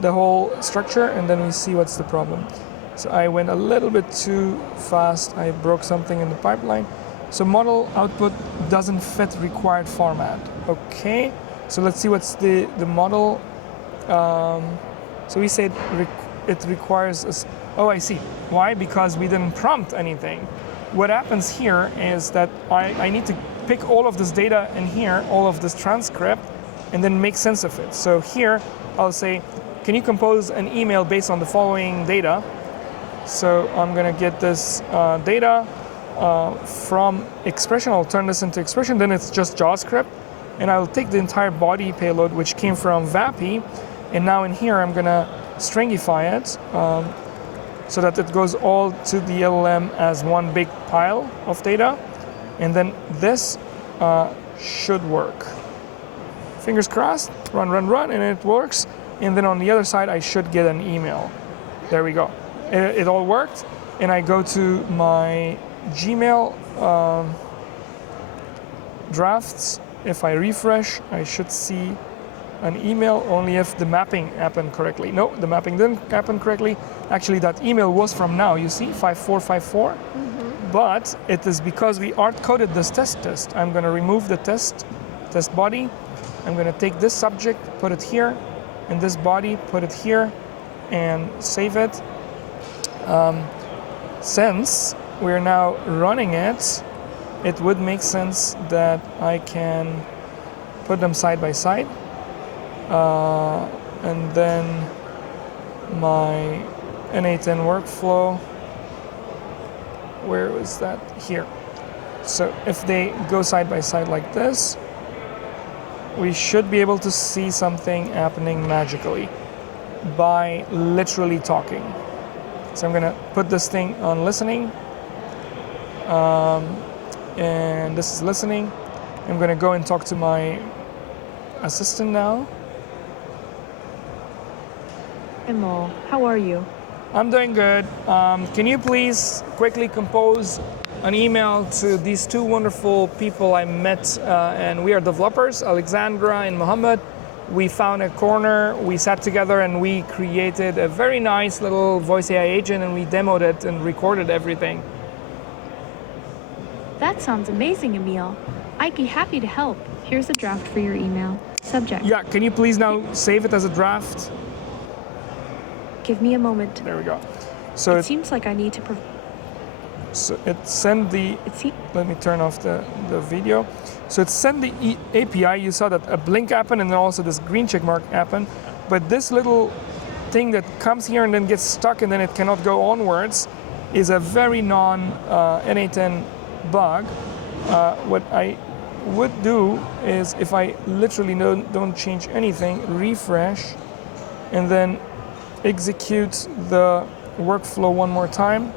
whole structure, and then we see what's the problem. So I went a little bit too fast. I broke something in the pipeline. So model output doesn't fit required format. Okay, so let's see what's the model. So we said it requires, oh, I see. Why? Because we didn't prompt anything. What happens here is that I need to pick all of this data in here, all of this transcript, and then make sense of it. So here I'll say, can you compose an email based on the following data? So I'm gonna get this data from expression. I'll turn this into expression, then it's just JavaScript, and I'll take the entire body payload which came from VAPI, and now in here I'm gonna stringify it so that it goes all to the LLM as one big pile of data, and then this should work. Fingers crossed, run, and it works, and then on the other side I should get an email. There we go. It all worked, and I go to my Gmail drafts. If I refresh, I should see an email only if the mapping happened correctly. No, the mapping didn't happen correctly. Actually, that email was from now, you see, 5454. But it is because we hard-coded this test. I'm going to remove the test body. I'm going to take this subject, put it here, and this body, put it here, and save it. Since we're now running it, it would make sense that I can put them side by side. And then my n8n workflow, where was that? Here. So if they go side by side like this, we should be able to see something happening magically by literally talking. So I'm gonna put this thing on listening, and this is listening. I'm gonna go and talk to my assistant now. Emil, how are you? I'm doing good. Can you please quickly compose an email to these two wonderful people I met and WeAreDevelopers, Aleksandra and Mohammed. We found a corner, we sat together and we created a very nice little voice AI agent and we demoed it and recorded everything. That sounds amazing, Emil. I'd be happy to help. Here's a draft for your email. Subject. Yeah, can you please now save it as a draft? Give me a moment. There we go. So it seems like I need to... So it sent the... Let me turn off the video. So it sent the API. You saw that a blink happened and then also this green check mark happened. But this little thing that comes here and then gets stuck and then it cannot go onwards is a very n8n bug. What I would do is if I literally don't change anything, refresh, and then execute the workflow one more time,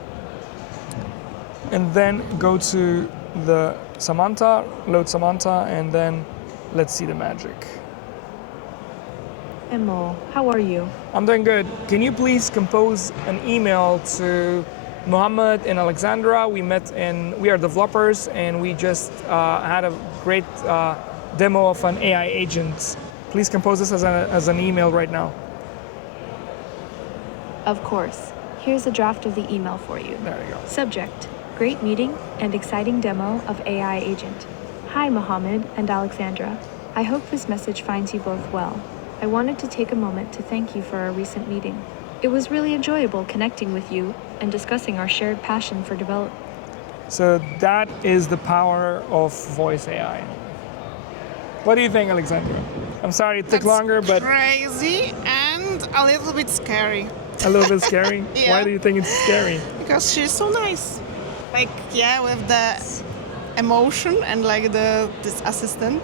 and then go to the Samantha, load Samantha, and then let's see the magic. Emil, how are you? I'm doing good. Can you please compose an email to Mohammed and Aleksandra? We met in WeAreDevelopers and we just had a great demo of an AI agent. Please compose this as an email right now. Of course. Here's a draft of the email for you. There you go. Subject: great meeting and exciting demo of AI agent. Hi Mohammed and Aleksandra. I hope this message finds you both well. I wanted to take a moment to thank you for our recent meeting. It was really enjoyable connecting with you and discussing our shared passion for development. So that is the power of voice AI. What do you think, Aleksandra? I'm sorry it took longer, but... Crazy and a little bit scary. A little bit scary? Yeah. Why do you think it's scary? Because she's so nice. Like, yeah, with the emotion and like this assistant.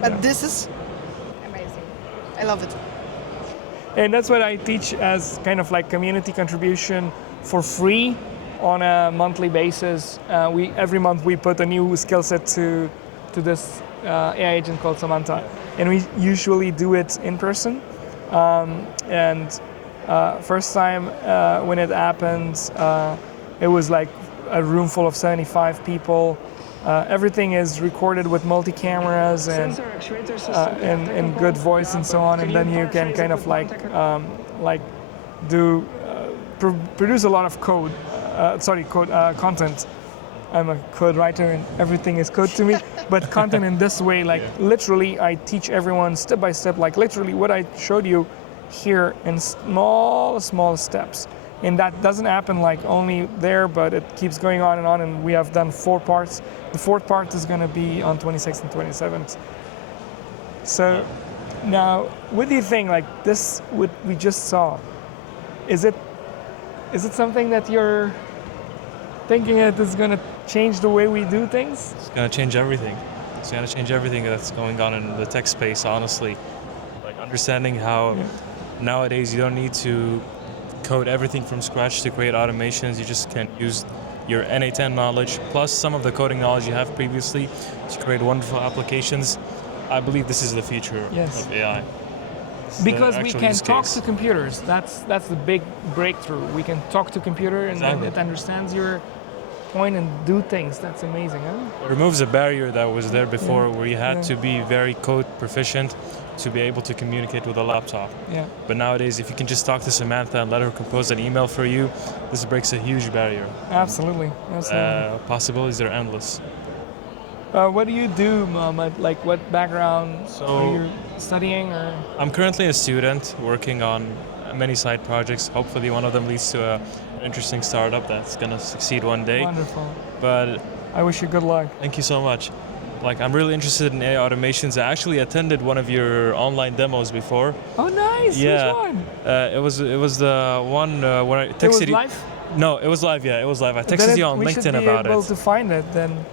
But this is amazing. I love it. And that's what I teach as kind of like community contribution for free on a monthly basis. Every month we put a new skill set to this AI agent called Samantha. And we usually do it in person. First time when it happened, it was like a room full of 75 people. Everything is recorded with multi-cameras and good voice and so on, and then you can kind of produce a lot of content. I'm a code writer and everything is code to me, but content in this way, like literally I teach everyone step by step, like literally what I showed you here in small steps. And that doesn't happen like only there, but it keeps going on, and we have done 4 parts. The 4th part is gonna be on 26th and 27th. So now, what do you think, like this, what we just saw, is it something that you're thinking that is gonna change the way we do things? It's gonna change everything. It's gonna change everything that's going on in the tech space, honestly. Like understanding how nowadays you don't need to code everything from scratch to create automations. You just can use your n8n knowledge plus some of the coding knowledge you have previously to create wonderful applications. I believe this is the future of AI. Because we can talk to computers. That's the big breakthrough. We can talk to computer and then it understands your point and do things. That's amazing, huh? It removes a barrier that was there before where you had to be very code proficient to be able to communicate with a laptop. Yeah. But nowadays, if you can just talk to Samantha and let her compose an email for you, this breaks a huge barrier. Absolutely. Possibilities are endless. What do you do, Mohammed? Like, what background are you studying? Or? I'm currently a student working on many side projects. Hopefully one of them leads to an interesting startup that's going to succeed one day. Wonderful. But I wish you good luck. Thank you so much. Like, I'm really interested in AI automations. I actually attended one of your online demos before. Oh, nice. Yeah. Which one? It was the one where I texted you. It was live? No, it was live. Yeah, it was live. I texted you on LinkedIn about it. We should be able to find it then.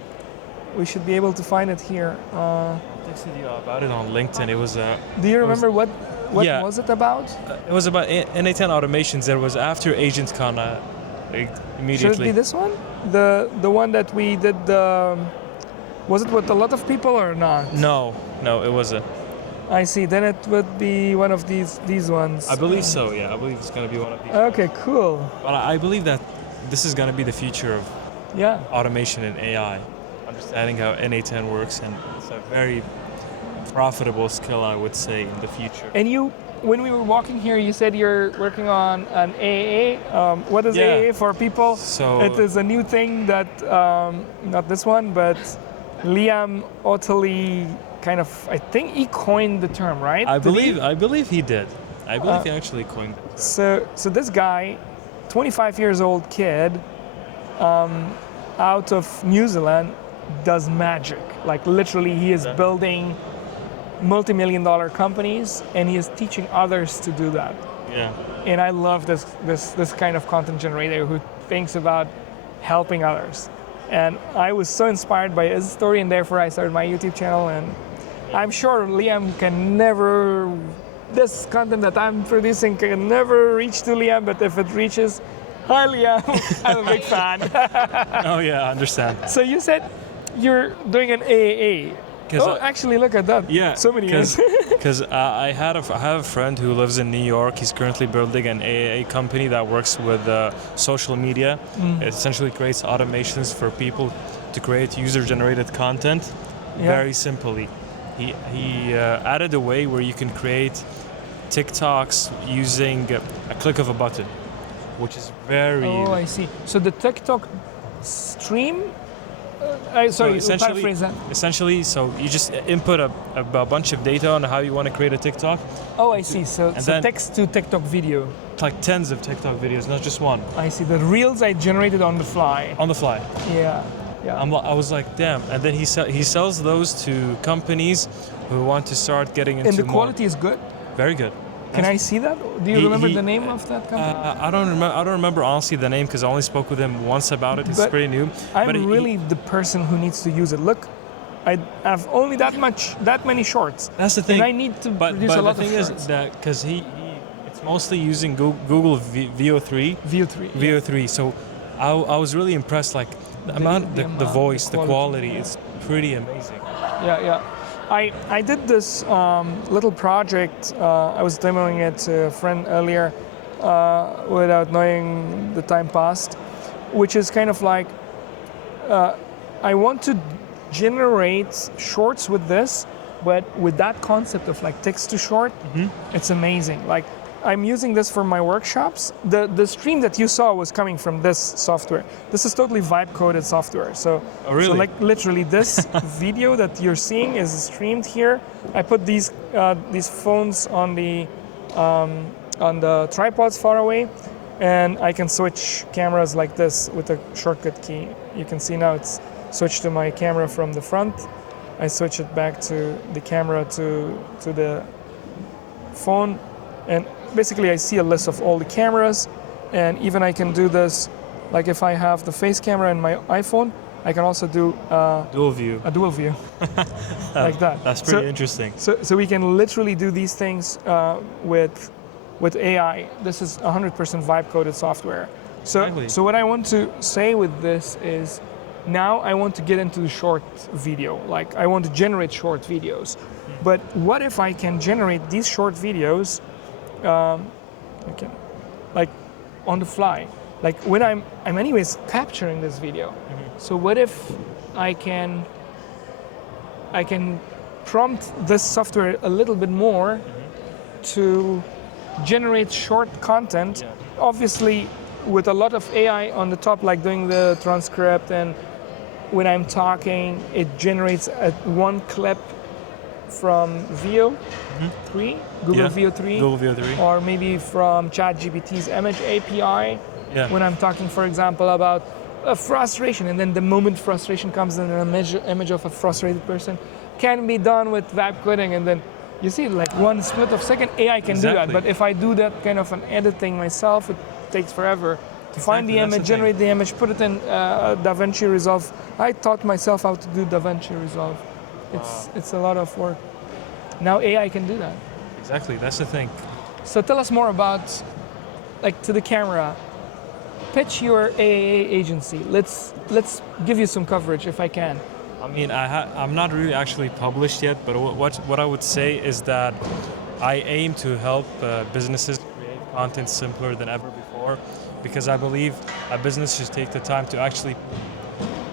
We should be able to find it here. I texted you about it on LinkedIn. It was. Do you remember what was it about? It was about n8n automations. It was after AgentCon immediately. Should it be this one? The one that we did. Was it with a lot of people or not? No, it wasn't. I see. Then it would be one of these ones. I believe so. Yeah, I believe it's going to be one of these. Okay, cool. But I believe that this is going to be the future of automation and AI. Understanding how n8n works, and it's a very profitable skill, I would say, in the future. And you, when we were walking here, you said you're working on an AAA. What is AAA for people? So it is a new thing that, not this one, but Liam Otterly kind of, I think he coined the term, right? I believe he did. I believe he actually coined it. So this guy, 25 years old kid, out of New Zealand, does magic. Like literally, he is building multi-million-dollar companies, and he is teaching others to do that. Yeah. And I love this kind of content generator who thinks about helping others. And I was so inspired by his story, and therefore I started my YouTube channel. And I'm sure Liam can never, this content that I'm producing can never reach to Liam, but if it reaches, hi Liam, I'm a big fan. Oh yeah, I understand. So you said you're doing an AAA. Oh, actually, look at that. Yeah. So many years. Because I have a friend who lives in New York. He's currently building an AAA company that works with social media. It essentially creates automations for people to create user-generated content very simply. He added a way where you can create TikToks using a click of a button, which is very... Oh, I see. So the TikTok stream... Essentially, so you just input a bunch of data on how you want to create a TikTok. Oh, I see. So text to TikTok video. Like tens of TikTok videos, not just one. I see. The reels I generated on the fly. On the fly. Yeah. I was like, damn. And then he sells those to companies who want to start getting into. And the quality is good. Very good. Can I see that? Do you remember the name of that company? I don't remember honestly the name because I only spoke with him once about it. It's pretty new. I'm really the person who needs to use it. Look, I have only that many shorts. That's the thing. And I need to produce a lot of shorts. But the thing is that because it's mostly using Google VO3. VO3. So I was really impressed. Like the voice, the quality, it's pretty amazing. Yeah. I did this little project. I was demoing it to a friend earlier without knowing the time passed, which is kind of like I want to generate shorts with this, but with that concept of like text to short, it's amazing. Like I'm using this for my workshops. The stream that you saw was coming from this software. This is totally vibe-coded software. So, so like literally this video that you're seeing is streamed here. I put these phones on the tripods far away, and I can switch cameras like this with a shortcut key. You can see now it's switched to my camera from the front. I switch it back to the camera to the phone, and basically I see a list of all the cameras, and even I can do this, like if I have the face camera in my iPhone, I can also do dual view. A dual view, like that. That's pretty interesting. So we can literally do these things with AI. This is 100% vibe-coded software. So what I want to say with this is, now I want to get into the short video. Like I want to generate short videos. But what if I can generate these short videos like on the fly? like when I'm anyways capturing this video. So what if I can prompt this software a little bit more to generate short content, obviously with a lot of AI on the top, like doing the transcript, and when I'm talking, it generates one clip from VO3, Google VO3, or maybe from ChatGPT's image API. When I'm talking, for example, about a frustration, and then the moment frustration comes in an image of a frustrated person, can be done with vibe coding, and then you see like one split of second, AI can do that. But if I do that kind of an editing myself, it takes forever to find the image, generate the image, put it in DaVinci Resolve. I taught myself how to do DaVinci Resolve. It's a lot of work. Now AI can do that. Exactly, that's the thing. So tell us more about, like, to the camera, pitch your AAA agency. Let's give you some coverage if I can. I mean, I'm not really actually published yet, but what I would say is that I aim to help businesses create content simpler than ever before, because I believe a business should take the time to actually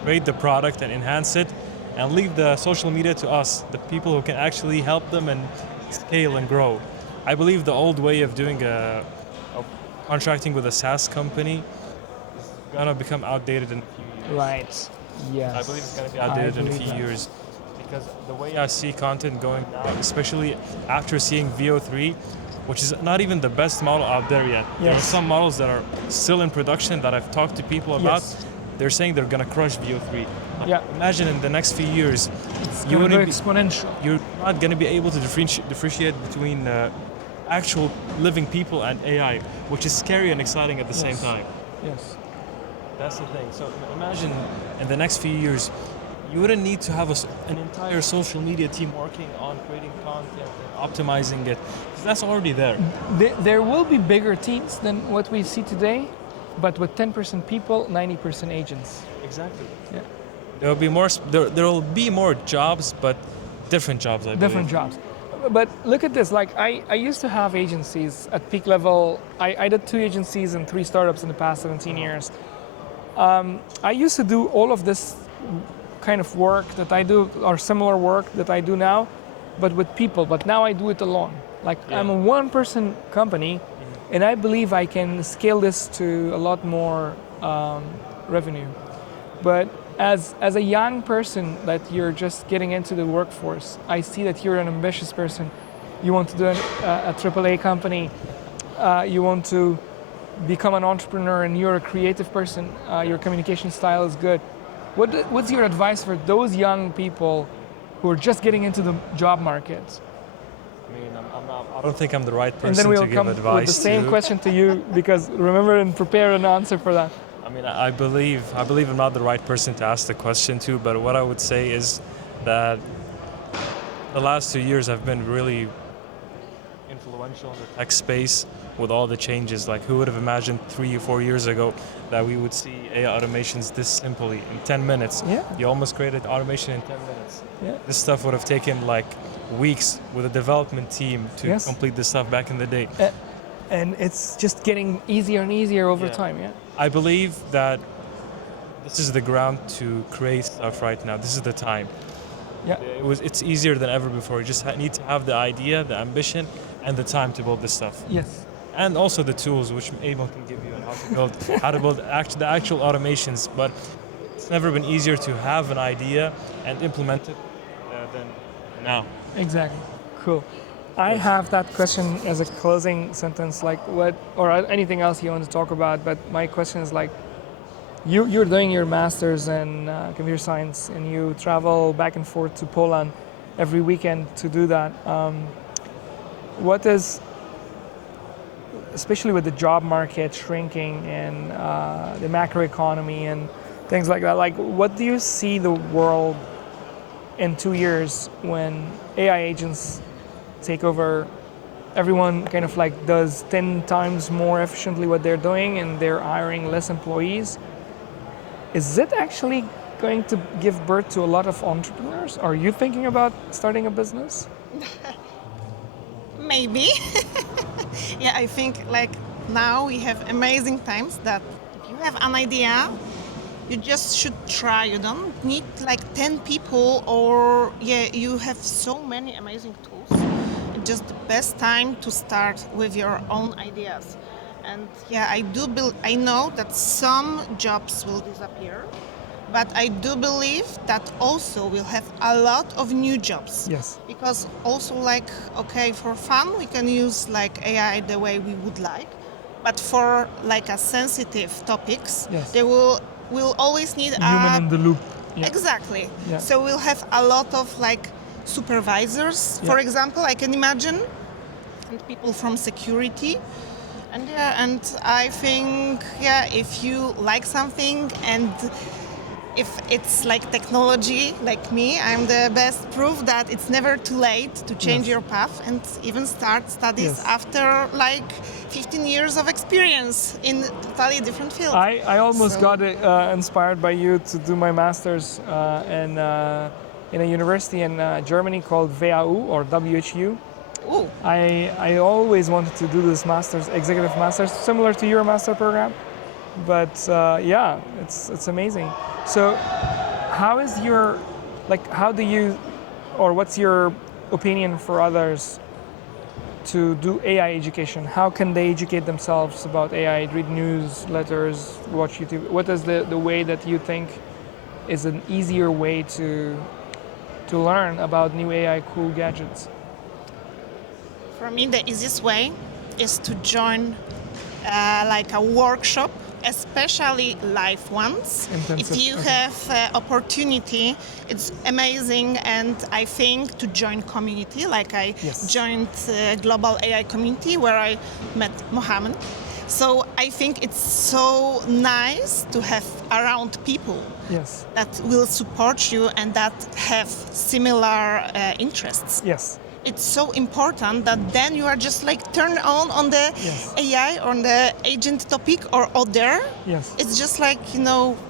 create the product and enhance it, and leave the social media to us, the people who can actually help them and scale and grow. I believe the old way of doing contracting with a SaaS company is gonna become outdated in a few years. Right. Yes. I believe it's gonna be outdated in a few years, because the way I see content going now, especially after seeing VO3, which is not even the best model out there yet. There are some models that are still in production that I've talked to people about. They're saying they're gonna crush VO3. Imagine in the next few years, you would be exponential. You're not gonna be able to differentiate between actual living people and AI, which is scary and exciting at the same time. Yes. That's the thing. So imagine in the next few years, you wouldn't need to have an entire social media team working on creating content and optimizing it, because that's already there. There will be bigger teams than what we see today, but with 10% people, 90% agents. Exactly. Yeah. There will be more. There will be more jobs, but different jobs. I believe. Different jobs. But look at this. Like I used to have agencies at peak level. I did 2 agencies and 3 startups in the past 17 years. I used to do all of this kind of work that I do, or similar work that I do now, but with people. But now I do it alone. Like I'm a one-person company, and I believe I can scale this to a lot more revenue. But as a young person that you're just getting into the workforce, I see that you're an ambitious person. You want to do a AAA company. You want to become an entrepreneur, and you're a creative person. Your communication style is good. What's your advice for those young people who are just getting into the job market? I mean, I don't think I'm the right person and then we'll to give come advice with the same to. question to you, because remember and prepare an answer for that. I mean, I believe I'm not the right person to ask the question to, but what I would say is that the last 2 years have been really influential in the tech space with all the changes. Like, who would have imagined 3 or 4 years ago that we would see AI automations this simply in 10 minutes? Yeah. You almost created automation in 10 minutes. Yeah. This stuff would have taken like weeks with a development team to complete this stuff back in the day. And it's just getting easier and easier over time, I believe that this is the ground to create stuff right now. This is the time. Yeah. It's easier than ever before. You just need to have the idea, the ambition, and the time to build this stuff. Yes. And also the tools which Abel can give you on how to build the actual automations. But it's never been easier to have an idea and implement it than now. Exactly. Cool. I have that question as a closing sentence, like what, or anything else you want to talk about, but my question is like, you're doing your master's in computer science, and you travel back and forth to Poland every weekend to do that. What is, especially with the job market shrinking and the macroeconomy and things like that, like what do you see the world in 2 years when AI agents take over? Everyone kind of like does 10 times more efficiently what they're doing, and they're hiring less employees. Is it actually going to give birth to a lot of entrepreneurs? Are you thinking about starting a business? Maybe. Yeah, I think like now we have amazing times that have an idea, you just should try. You don't need like 10 people, or you have so many amazing tools. It's just the best time to start with your own ideas. And I know that some jobs will disappear, but I do believe that also we'll have a lot of new jobs. Yes. Because also for fun, we can use like AI the way we would like, but for like a sensitive topics, Yes. we'll always need Human in the loop. Yeah. Exactly. Yeah. So we'll have a lot of like supervisors, for example, I can imagine, and people from security. And I think, if you like something and if it's like technology, like me, I'm the best proof that it's never too late to change your path and even start studies after like 15 years of experience in totally different field. I almost got inspired by you to do my master's in a university in Germany called WHU or WHU. Ooh. I always wanted to do this master's, executive master's, similar to your master program, but it's amazing. So, how do you, or what's your opinion for others to do AI education? How can they educate themselves about AI? Read newsletters, watch YouTube. What is the way that you think is an easier way to learn about new AI cool gadgets? For me, the easiest way is to join like a workshop, especially live ones. Intensive. If you have opportunity, it's amazing. And I think to join community, like I joined global AI community where I met Mohammed. So I think it's so nice to have around people that will support you and that have similar interests. Yes. It's so important that then you are just like turn on the AI, on the agent topic or other. Yes. It's just like,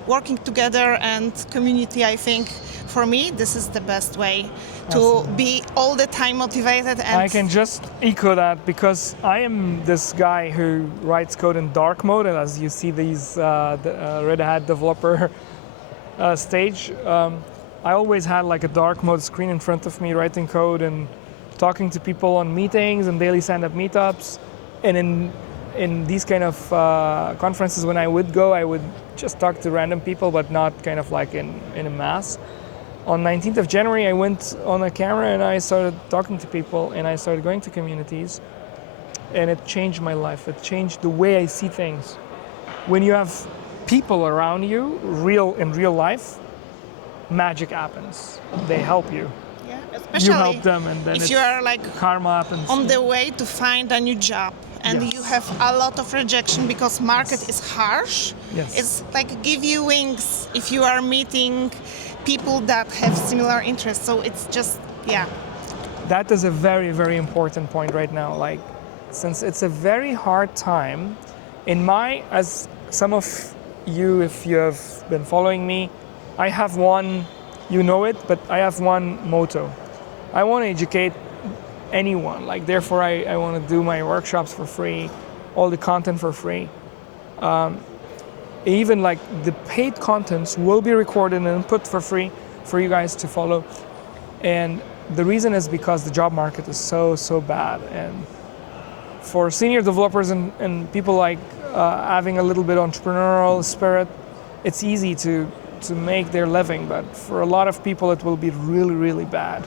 working together and community. I think for me, this is the best way to be all the time motivated. And I can just echo that because I am this guy who writes code in dark mode, and as you see these Red Hat developer stage, I always had like a dark mode screen in front of me writing code and talking to people on meetings and daily stand-up meetups. And in these kind of conferences, when I would go, I would just talk to random people, but not kind of like in a mass. On 19th of January, I went on a camera and I started talking to people and I started going to communities, and it changed my life. It changed the way I see things. When you have people around you, in real life, magic happens. They help you. especially you help them, and then if you are like karma happens. on the way to find a new job and you have a lot of rejection because market is harsh. It's like give you wings if you are meeting people that have similar interests. So it's just That is a very, very important point right now. Like, since it's a very hard time, as some of you, if you have been following me, I have one, you know it, but I have one motto. I want to educate anyone. Like, therefore, I want to do my workshops for free, all the content for free. Even like the paid contents will be recorded and put for free for you guys to follow. And the reason is because the job market is so bad. And for senior developers and people like having a little bit entrepreneurial spirit, it's easy to make their living. But for a lot of people, it will be really, really bad.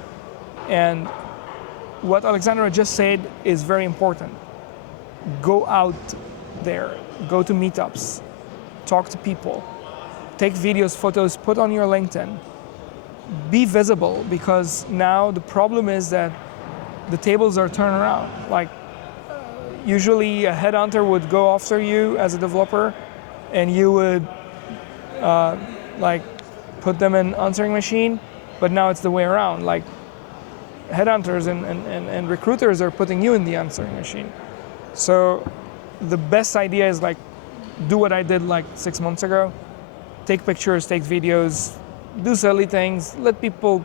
And what Aleksandra just said is very important. Go out there, go to meetups, talk to people, take videos, photos, put on your LinkedIn. Be visible, because now the problem is that the tables are turned around. Like, usually a headhunter would go after you as a developer and you would like put them in answering machine, but now it's the way around. Like, headhunters and recruiters are putting you in the answering machine. So the best idea is like, do what I did like 6 months ago. Take pictures, take videos, do silly things, let people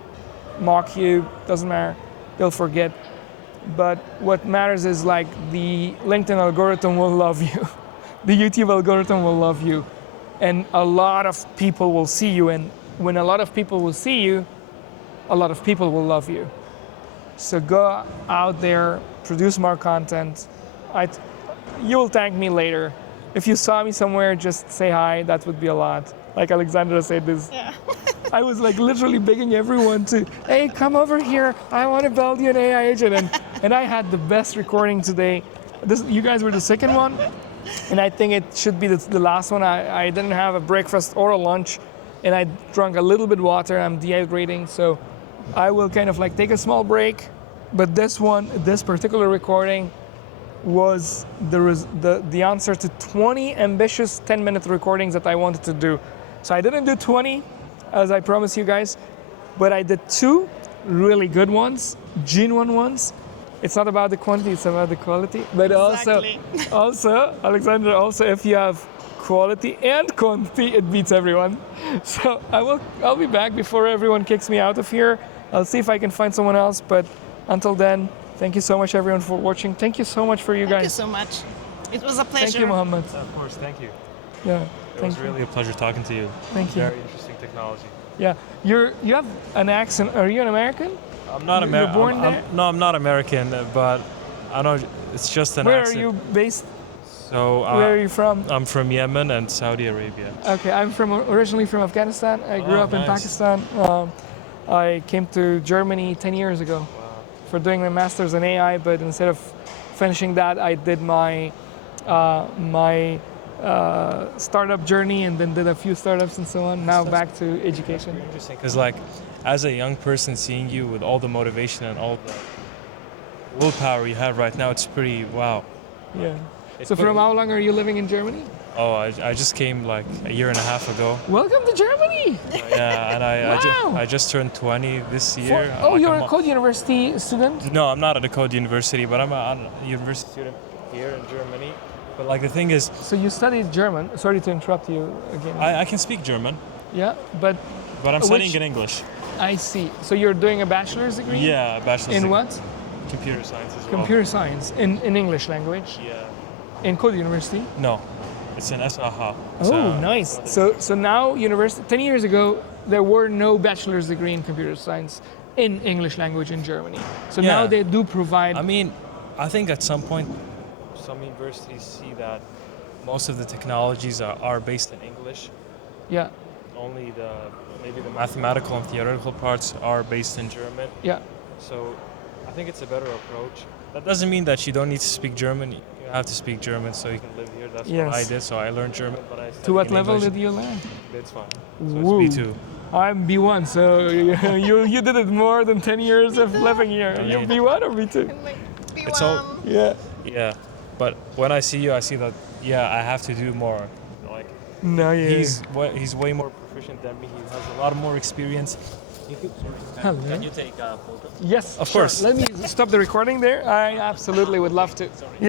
mock you, doesn't matter, they'll forget. But what matters is like the LinkedIn algorithm will love you. The YouTube algorithm will love you. and a lot of people will see you. And when a lot of people will see you, a lot of people will love you. So go out there, produce more content. You will thank me later. If you saw me somewhere, just say hi. That would be a lot. Like Aleksandra said this. Yeah. I was like literally begging everyone to, hey, come over here. I want to build you an AI agent. And I had the best recording today. You guys were the second one. And I think it should be the last one. I didn't have a breakfast or a lunch. And I drank a little bit water. I'm dehydrating. So I will kind of like take a small break. But this particular recording was the answer to 20 ambitious 10-minute recordings that I wanted to do. So I didn't do 20, as I promised you guys, but I did 2 really good ones, genuine ones. It's not about the quantity, it's about the quality. But Exactly. also, Aleksandra, also if you have quality and quantity, it beats everyone. So I'll be back before everyone kicks me out of here. I'll see if I can find someone else, but until then, thank you so much everyone for watching. Thank you so much for you guys. Thank you so much. It was a pleasure. Thank you, Mohammed. Of course, thank you. Yeah, It was really a pleasure talking to you. Thank you. Very interesting technology. Yeah, you have an accent. Are you an American? I'm not You're born there? No, I'm not American, but I know it's just an Where accent. are you based? So, Where are you from? I'm from Yemen and Saudi Arabia. Okay, I'm originally from Afghanistan. I grew up in nice. Pakistan. I came to Germany 10 years ago for doing my master's in AI, but instead of finishing that, I did my startup journey and then did a few startups and so on. Now back to education. Interesting, because like, as a young person, seeing you with all the motivation and all the willpower you have right now, it's pretty wow. Yeah. So from how long are you living in Germany? Oh, I just came like a year and a half ago. Welcome to Germany! Yeah, and I just turned 20 this year. You're a Code University student? No, I'm not at a Code University, but I'm a university student here in Germany. But like the thing is... So you studied German. Sorry to interrupt you again. I can speak German. Yeah, but I'm studying in English. I see. So you're doing a bachelor's degree? Yeah, a bachelor's in degree. what? Computer science as well. Computer science in English language? Yeah. In Code University? No, it's in SAH. Oh, nice. So now university. 10 years ago, there were no bachelor's degree in computer science in English language in Germany. So Yeah. now they do provide. I mean, I think at some point, some universities see that most of the technologies are based in English. Yeah. Only maybe the mathematical and theoretical parts are based in German. Yeah. So I think it's a better approach. That doesn't mean that you don't need to speak German. You have to speak German so you can live here. That's Yes. what I did. So I learned German, but I To studied what in level English. did you learn? That's fine. So Woo. it's B2. I'm B1, so you did it more than 10 years of living here. You B1 or B2? It's all Yeah. Yeah, but when I see you, I see that I have to do more. Like No, yeah. he's way more proficient than me. He has a lot more experience. Hello. Can you take a photo? Yes, Of sure. course. Let me stop the recording there. I absolutely would love to.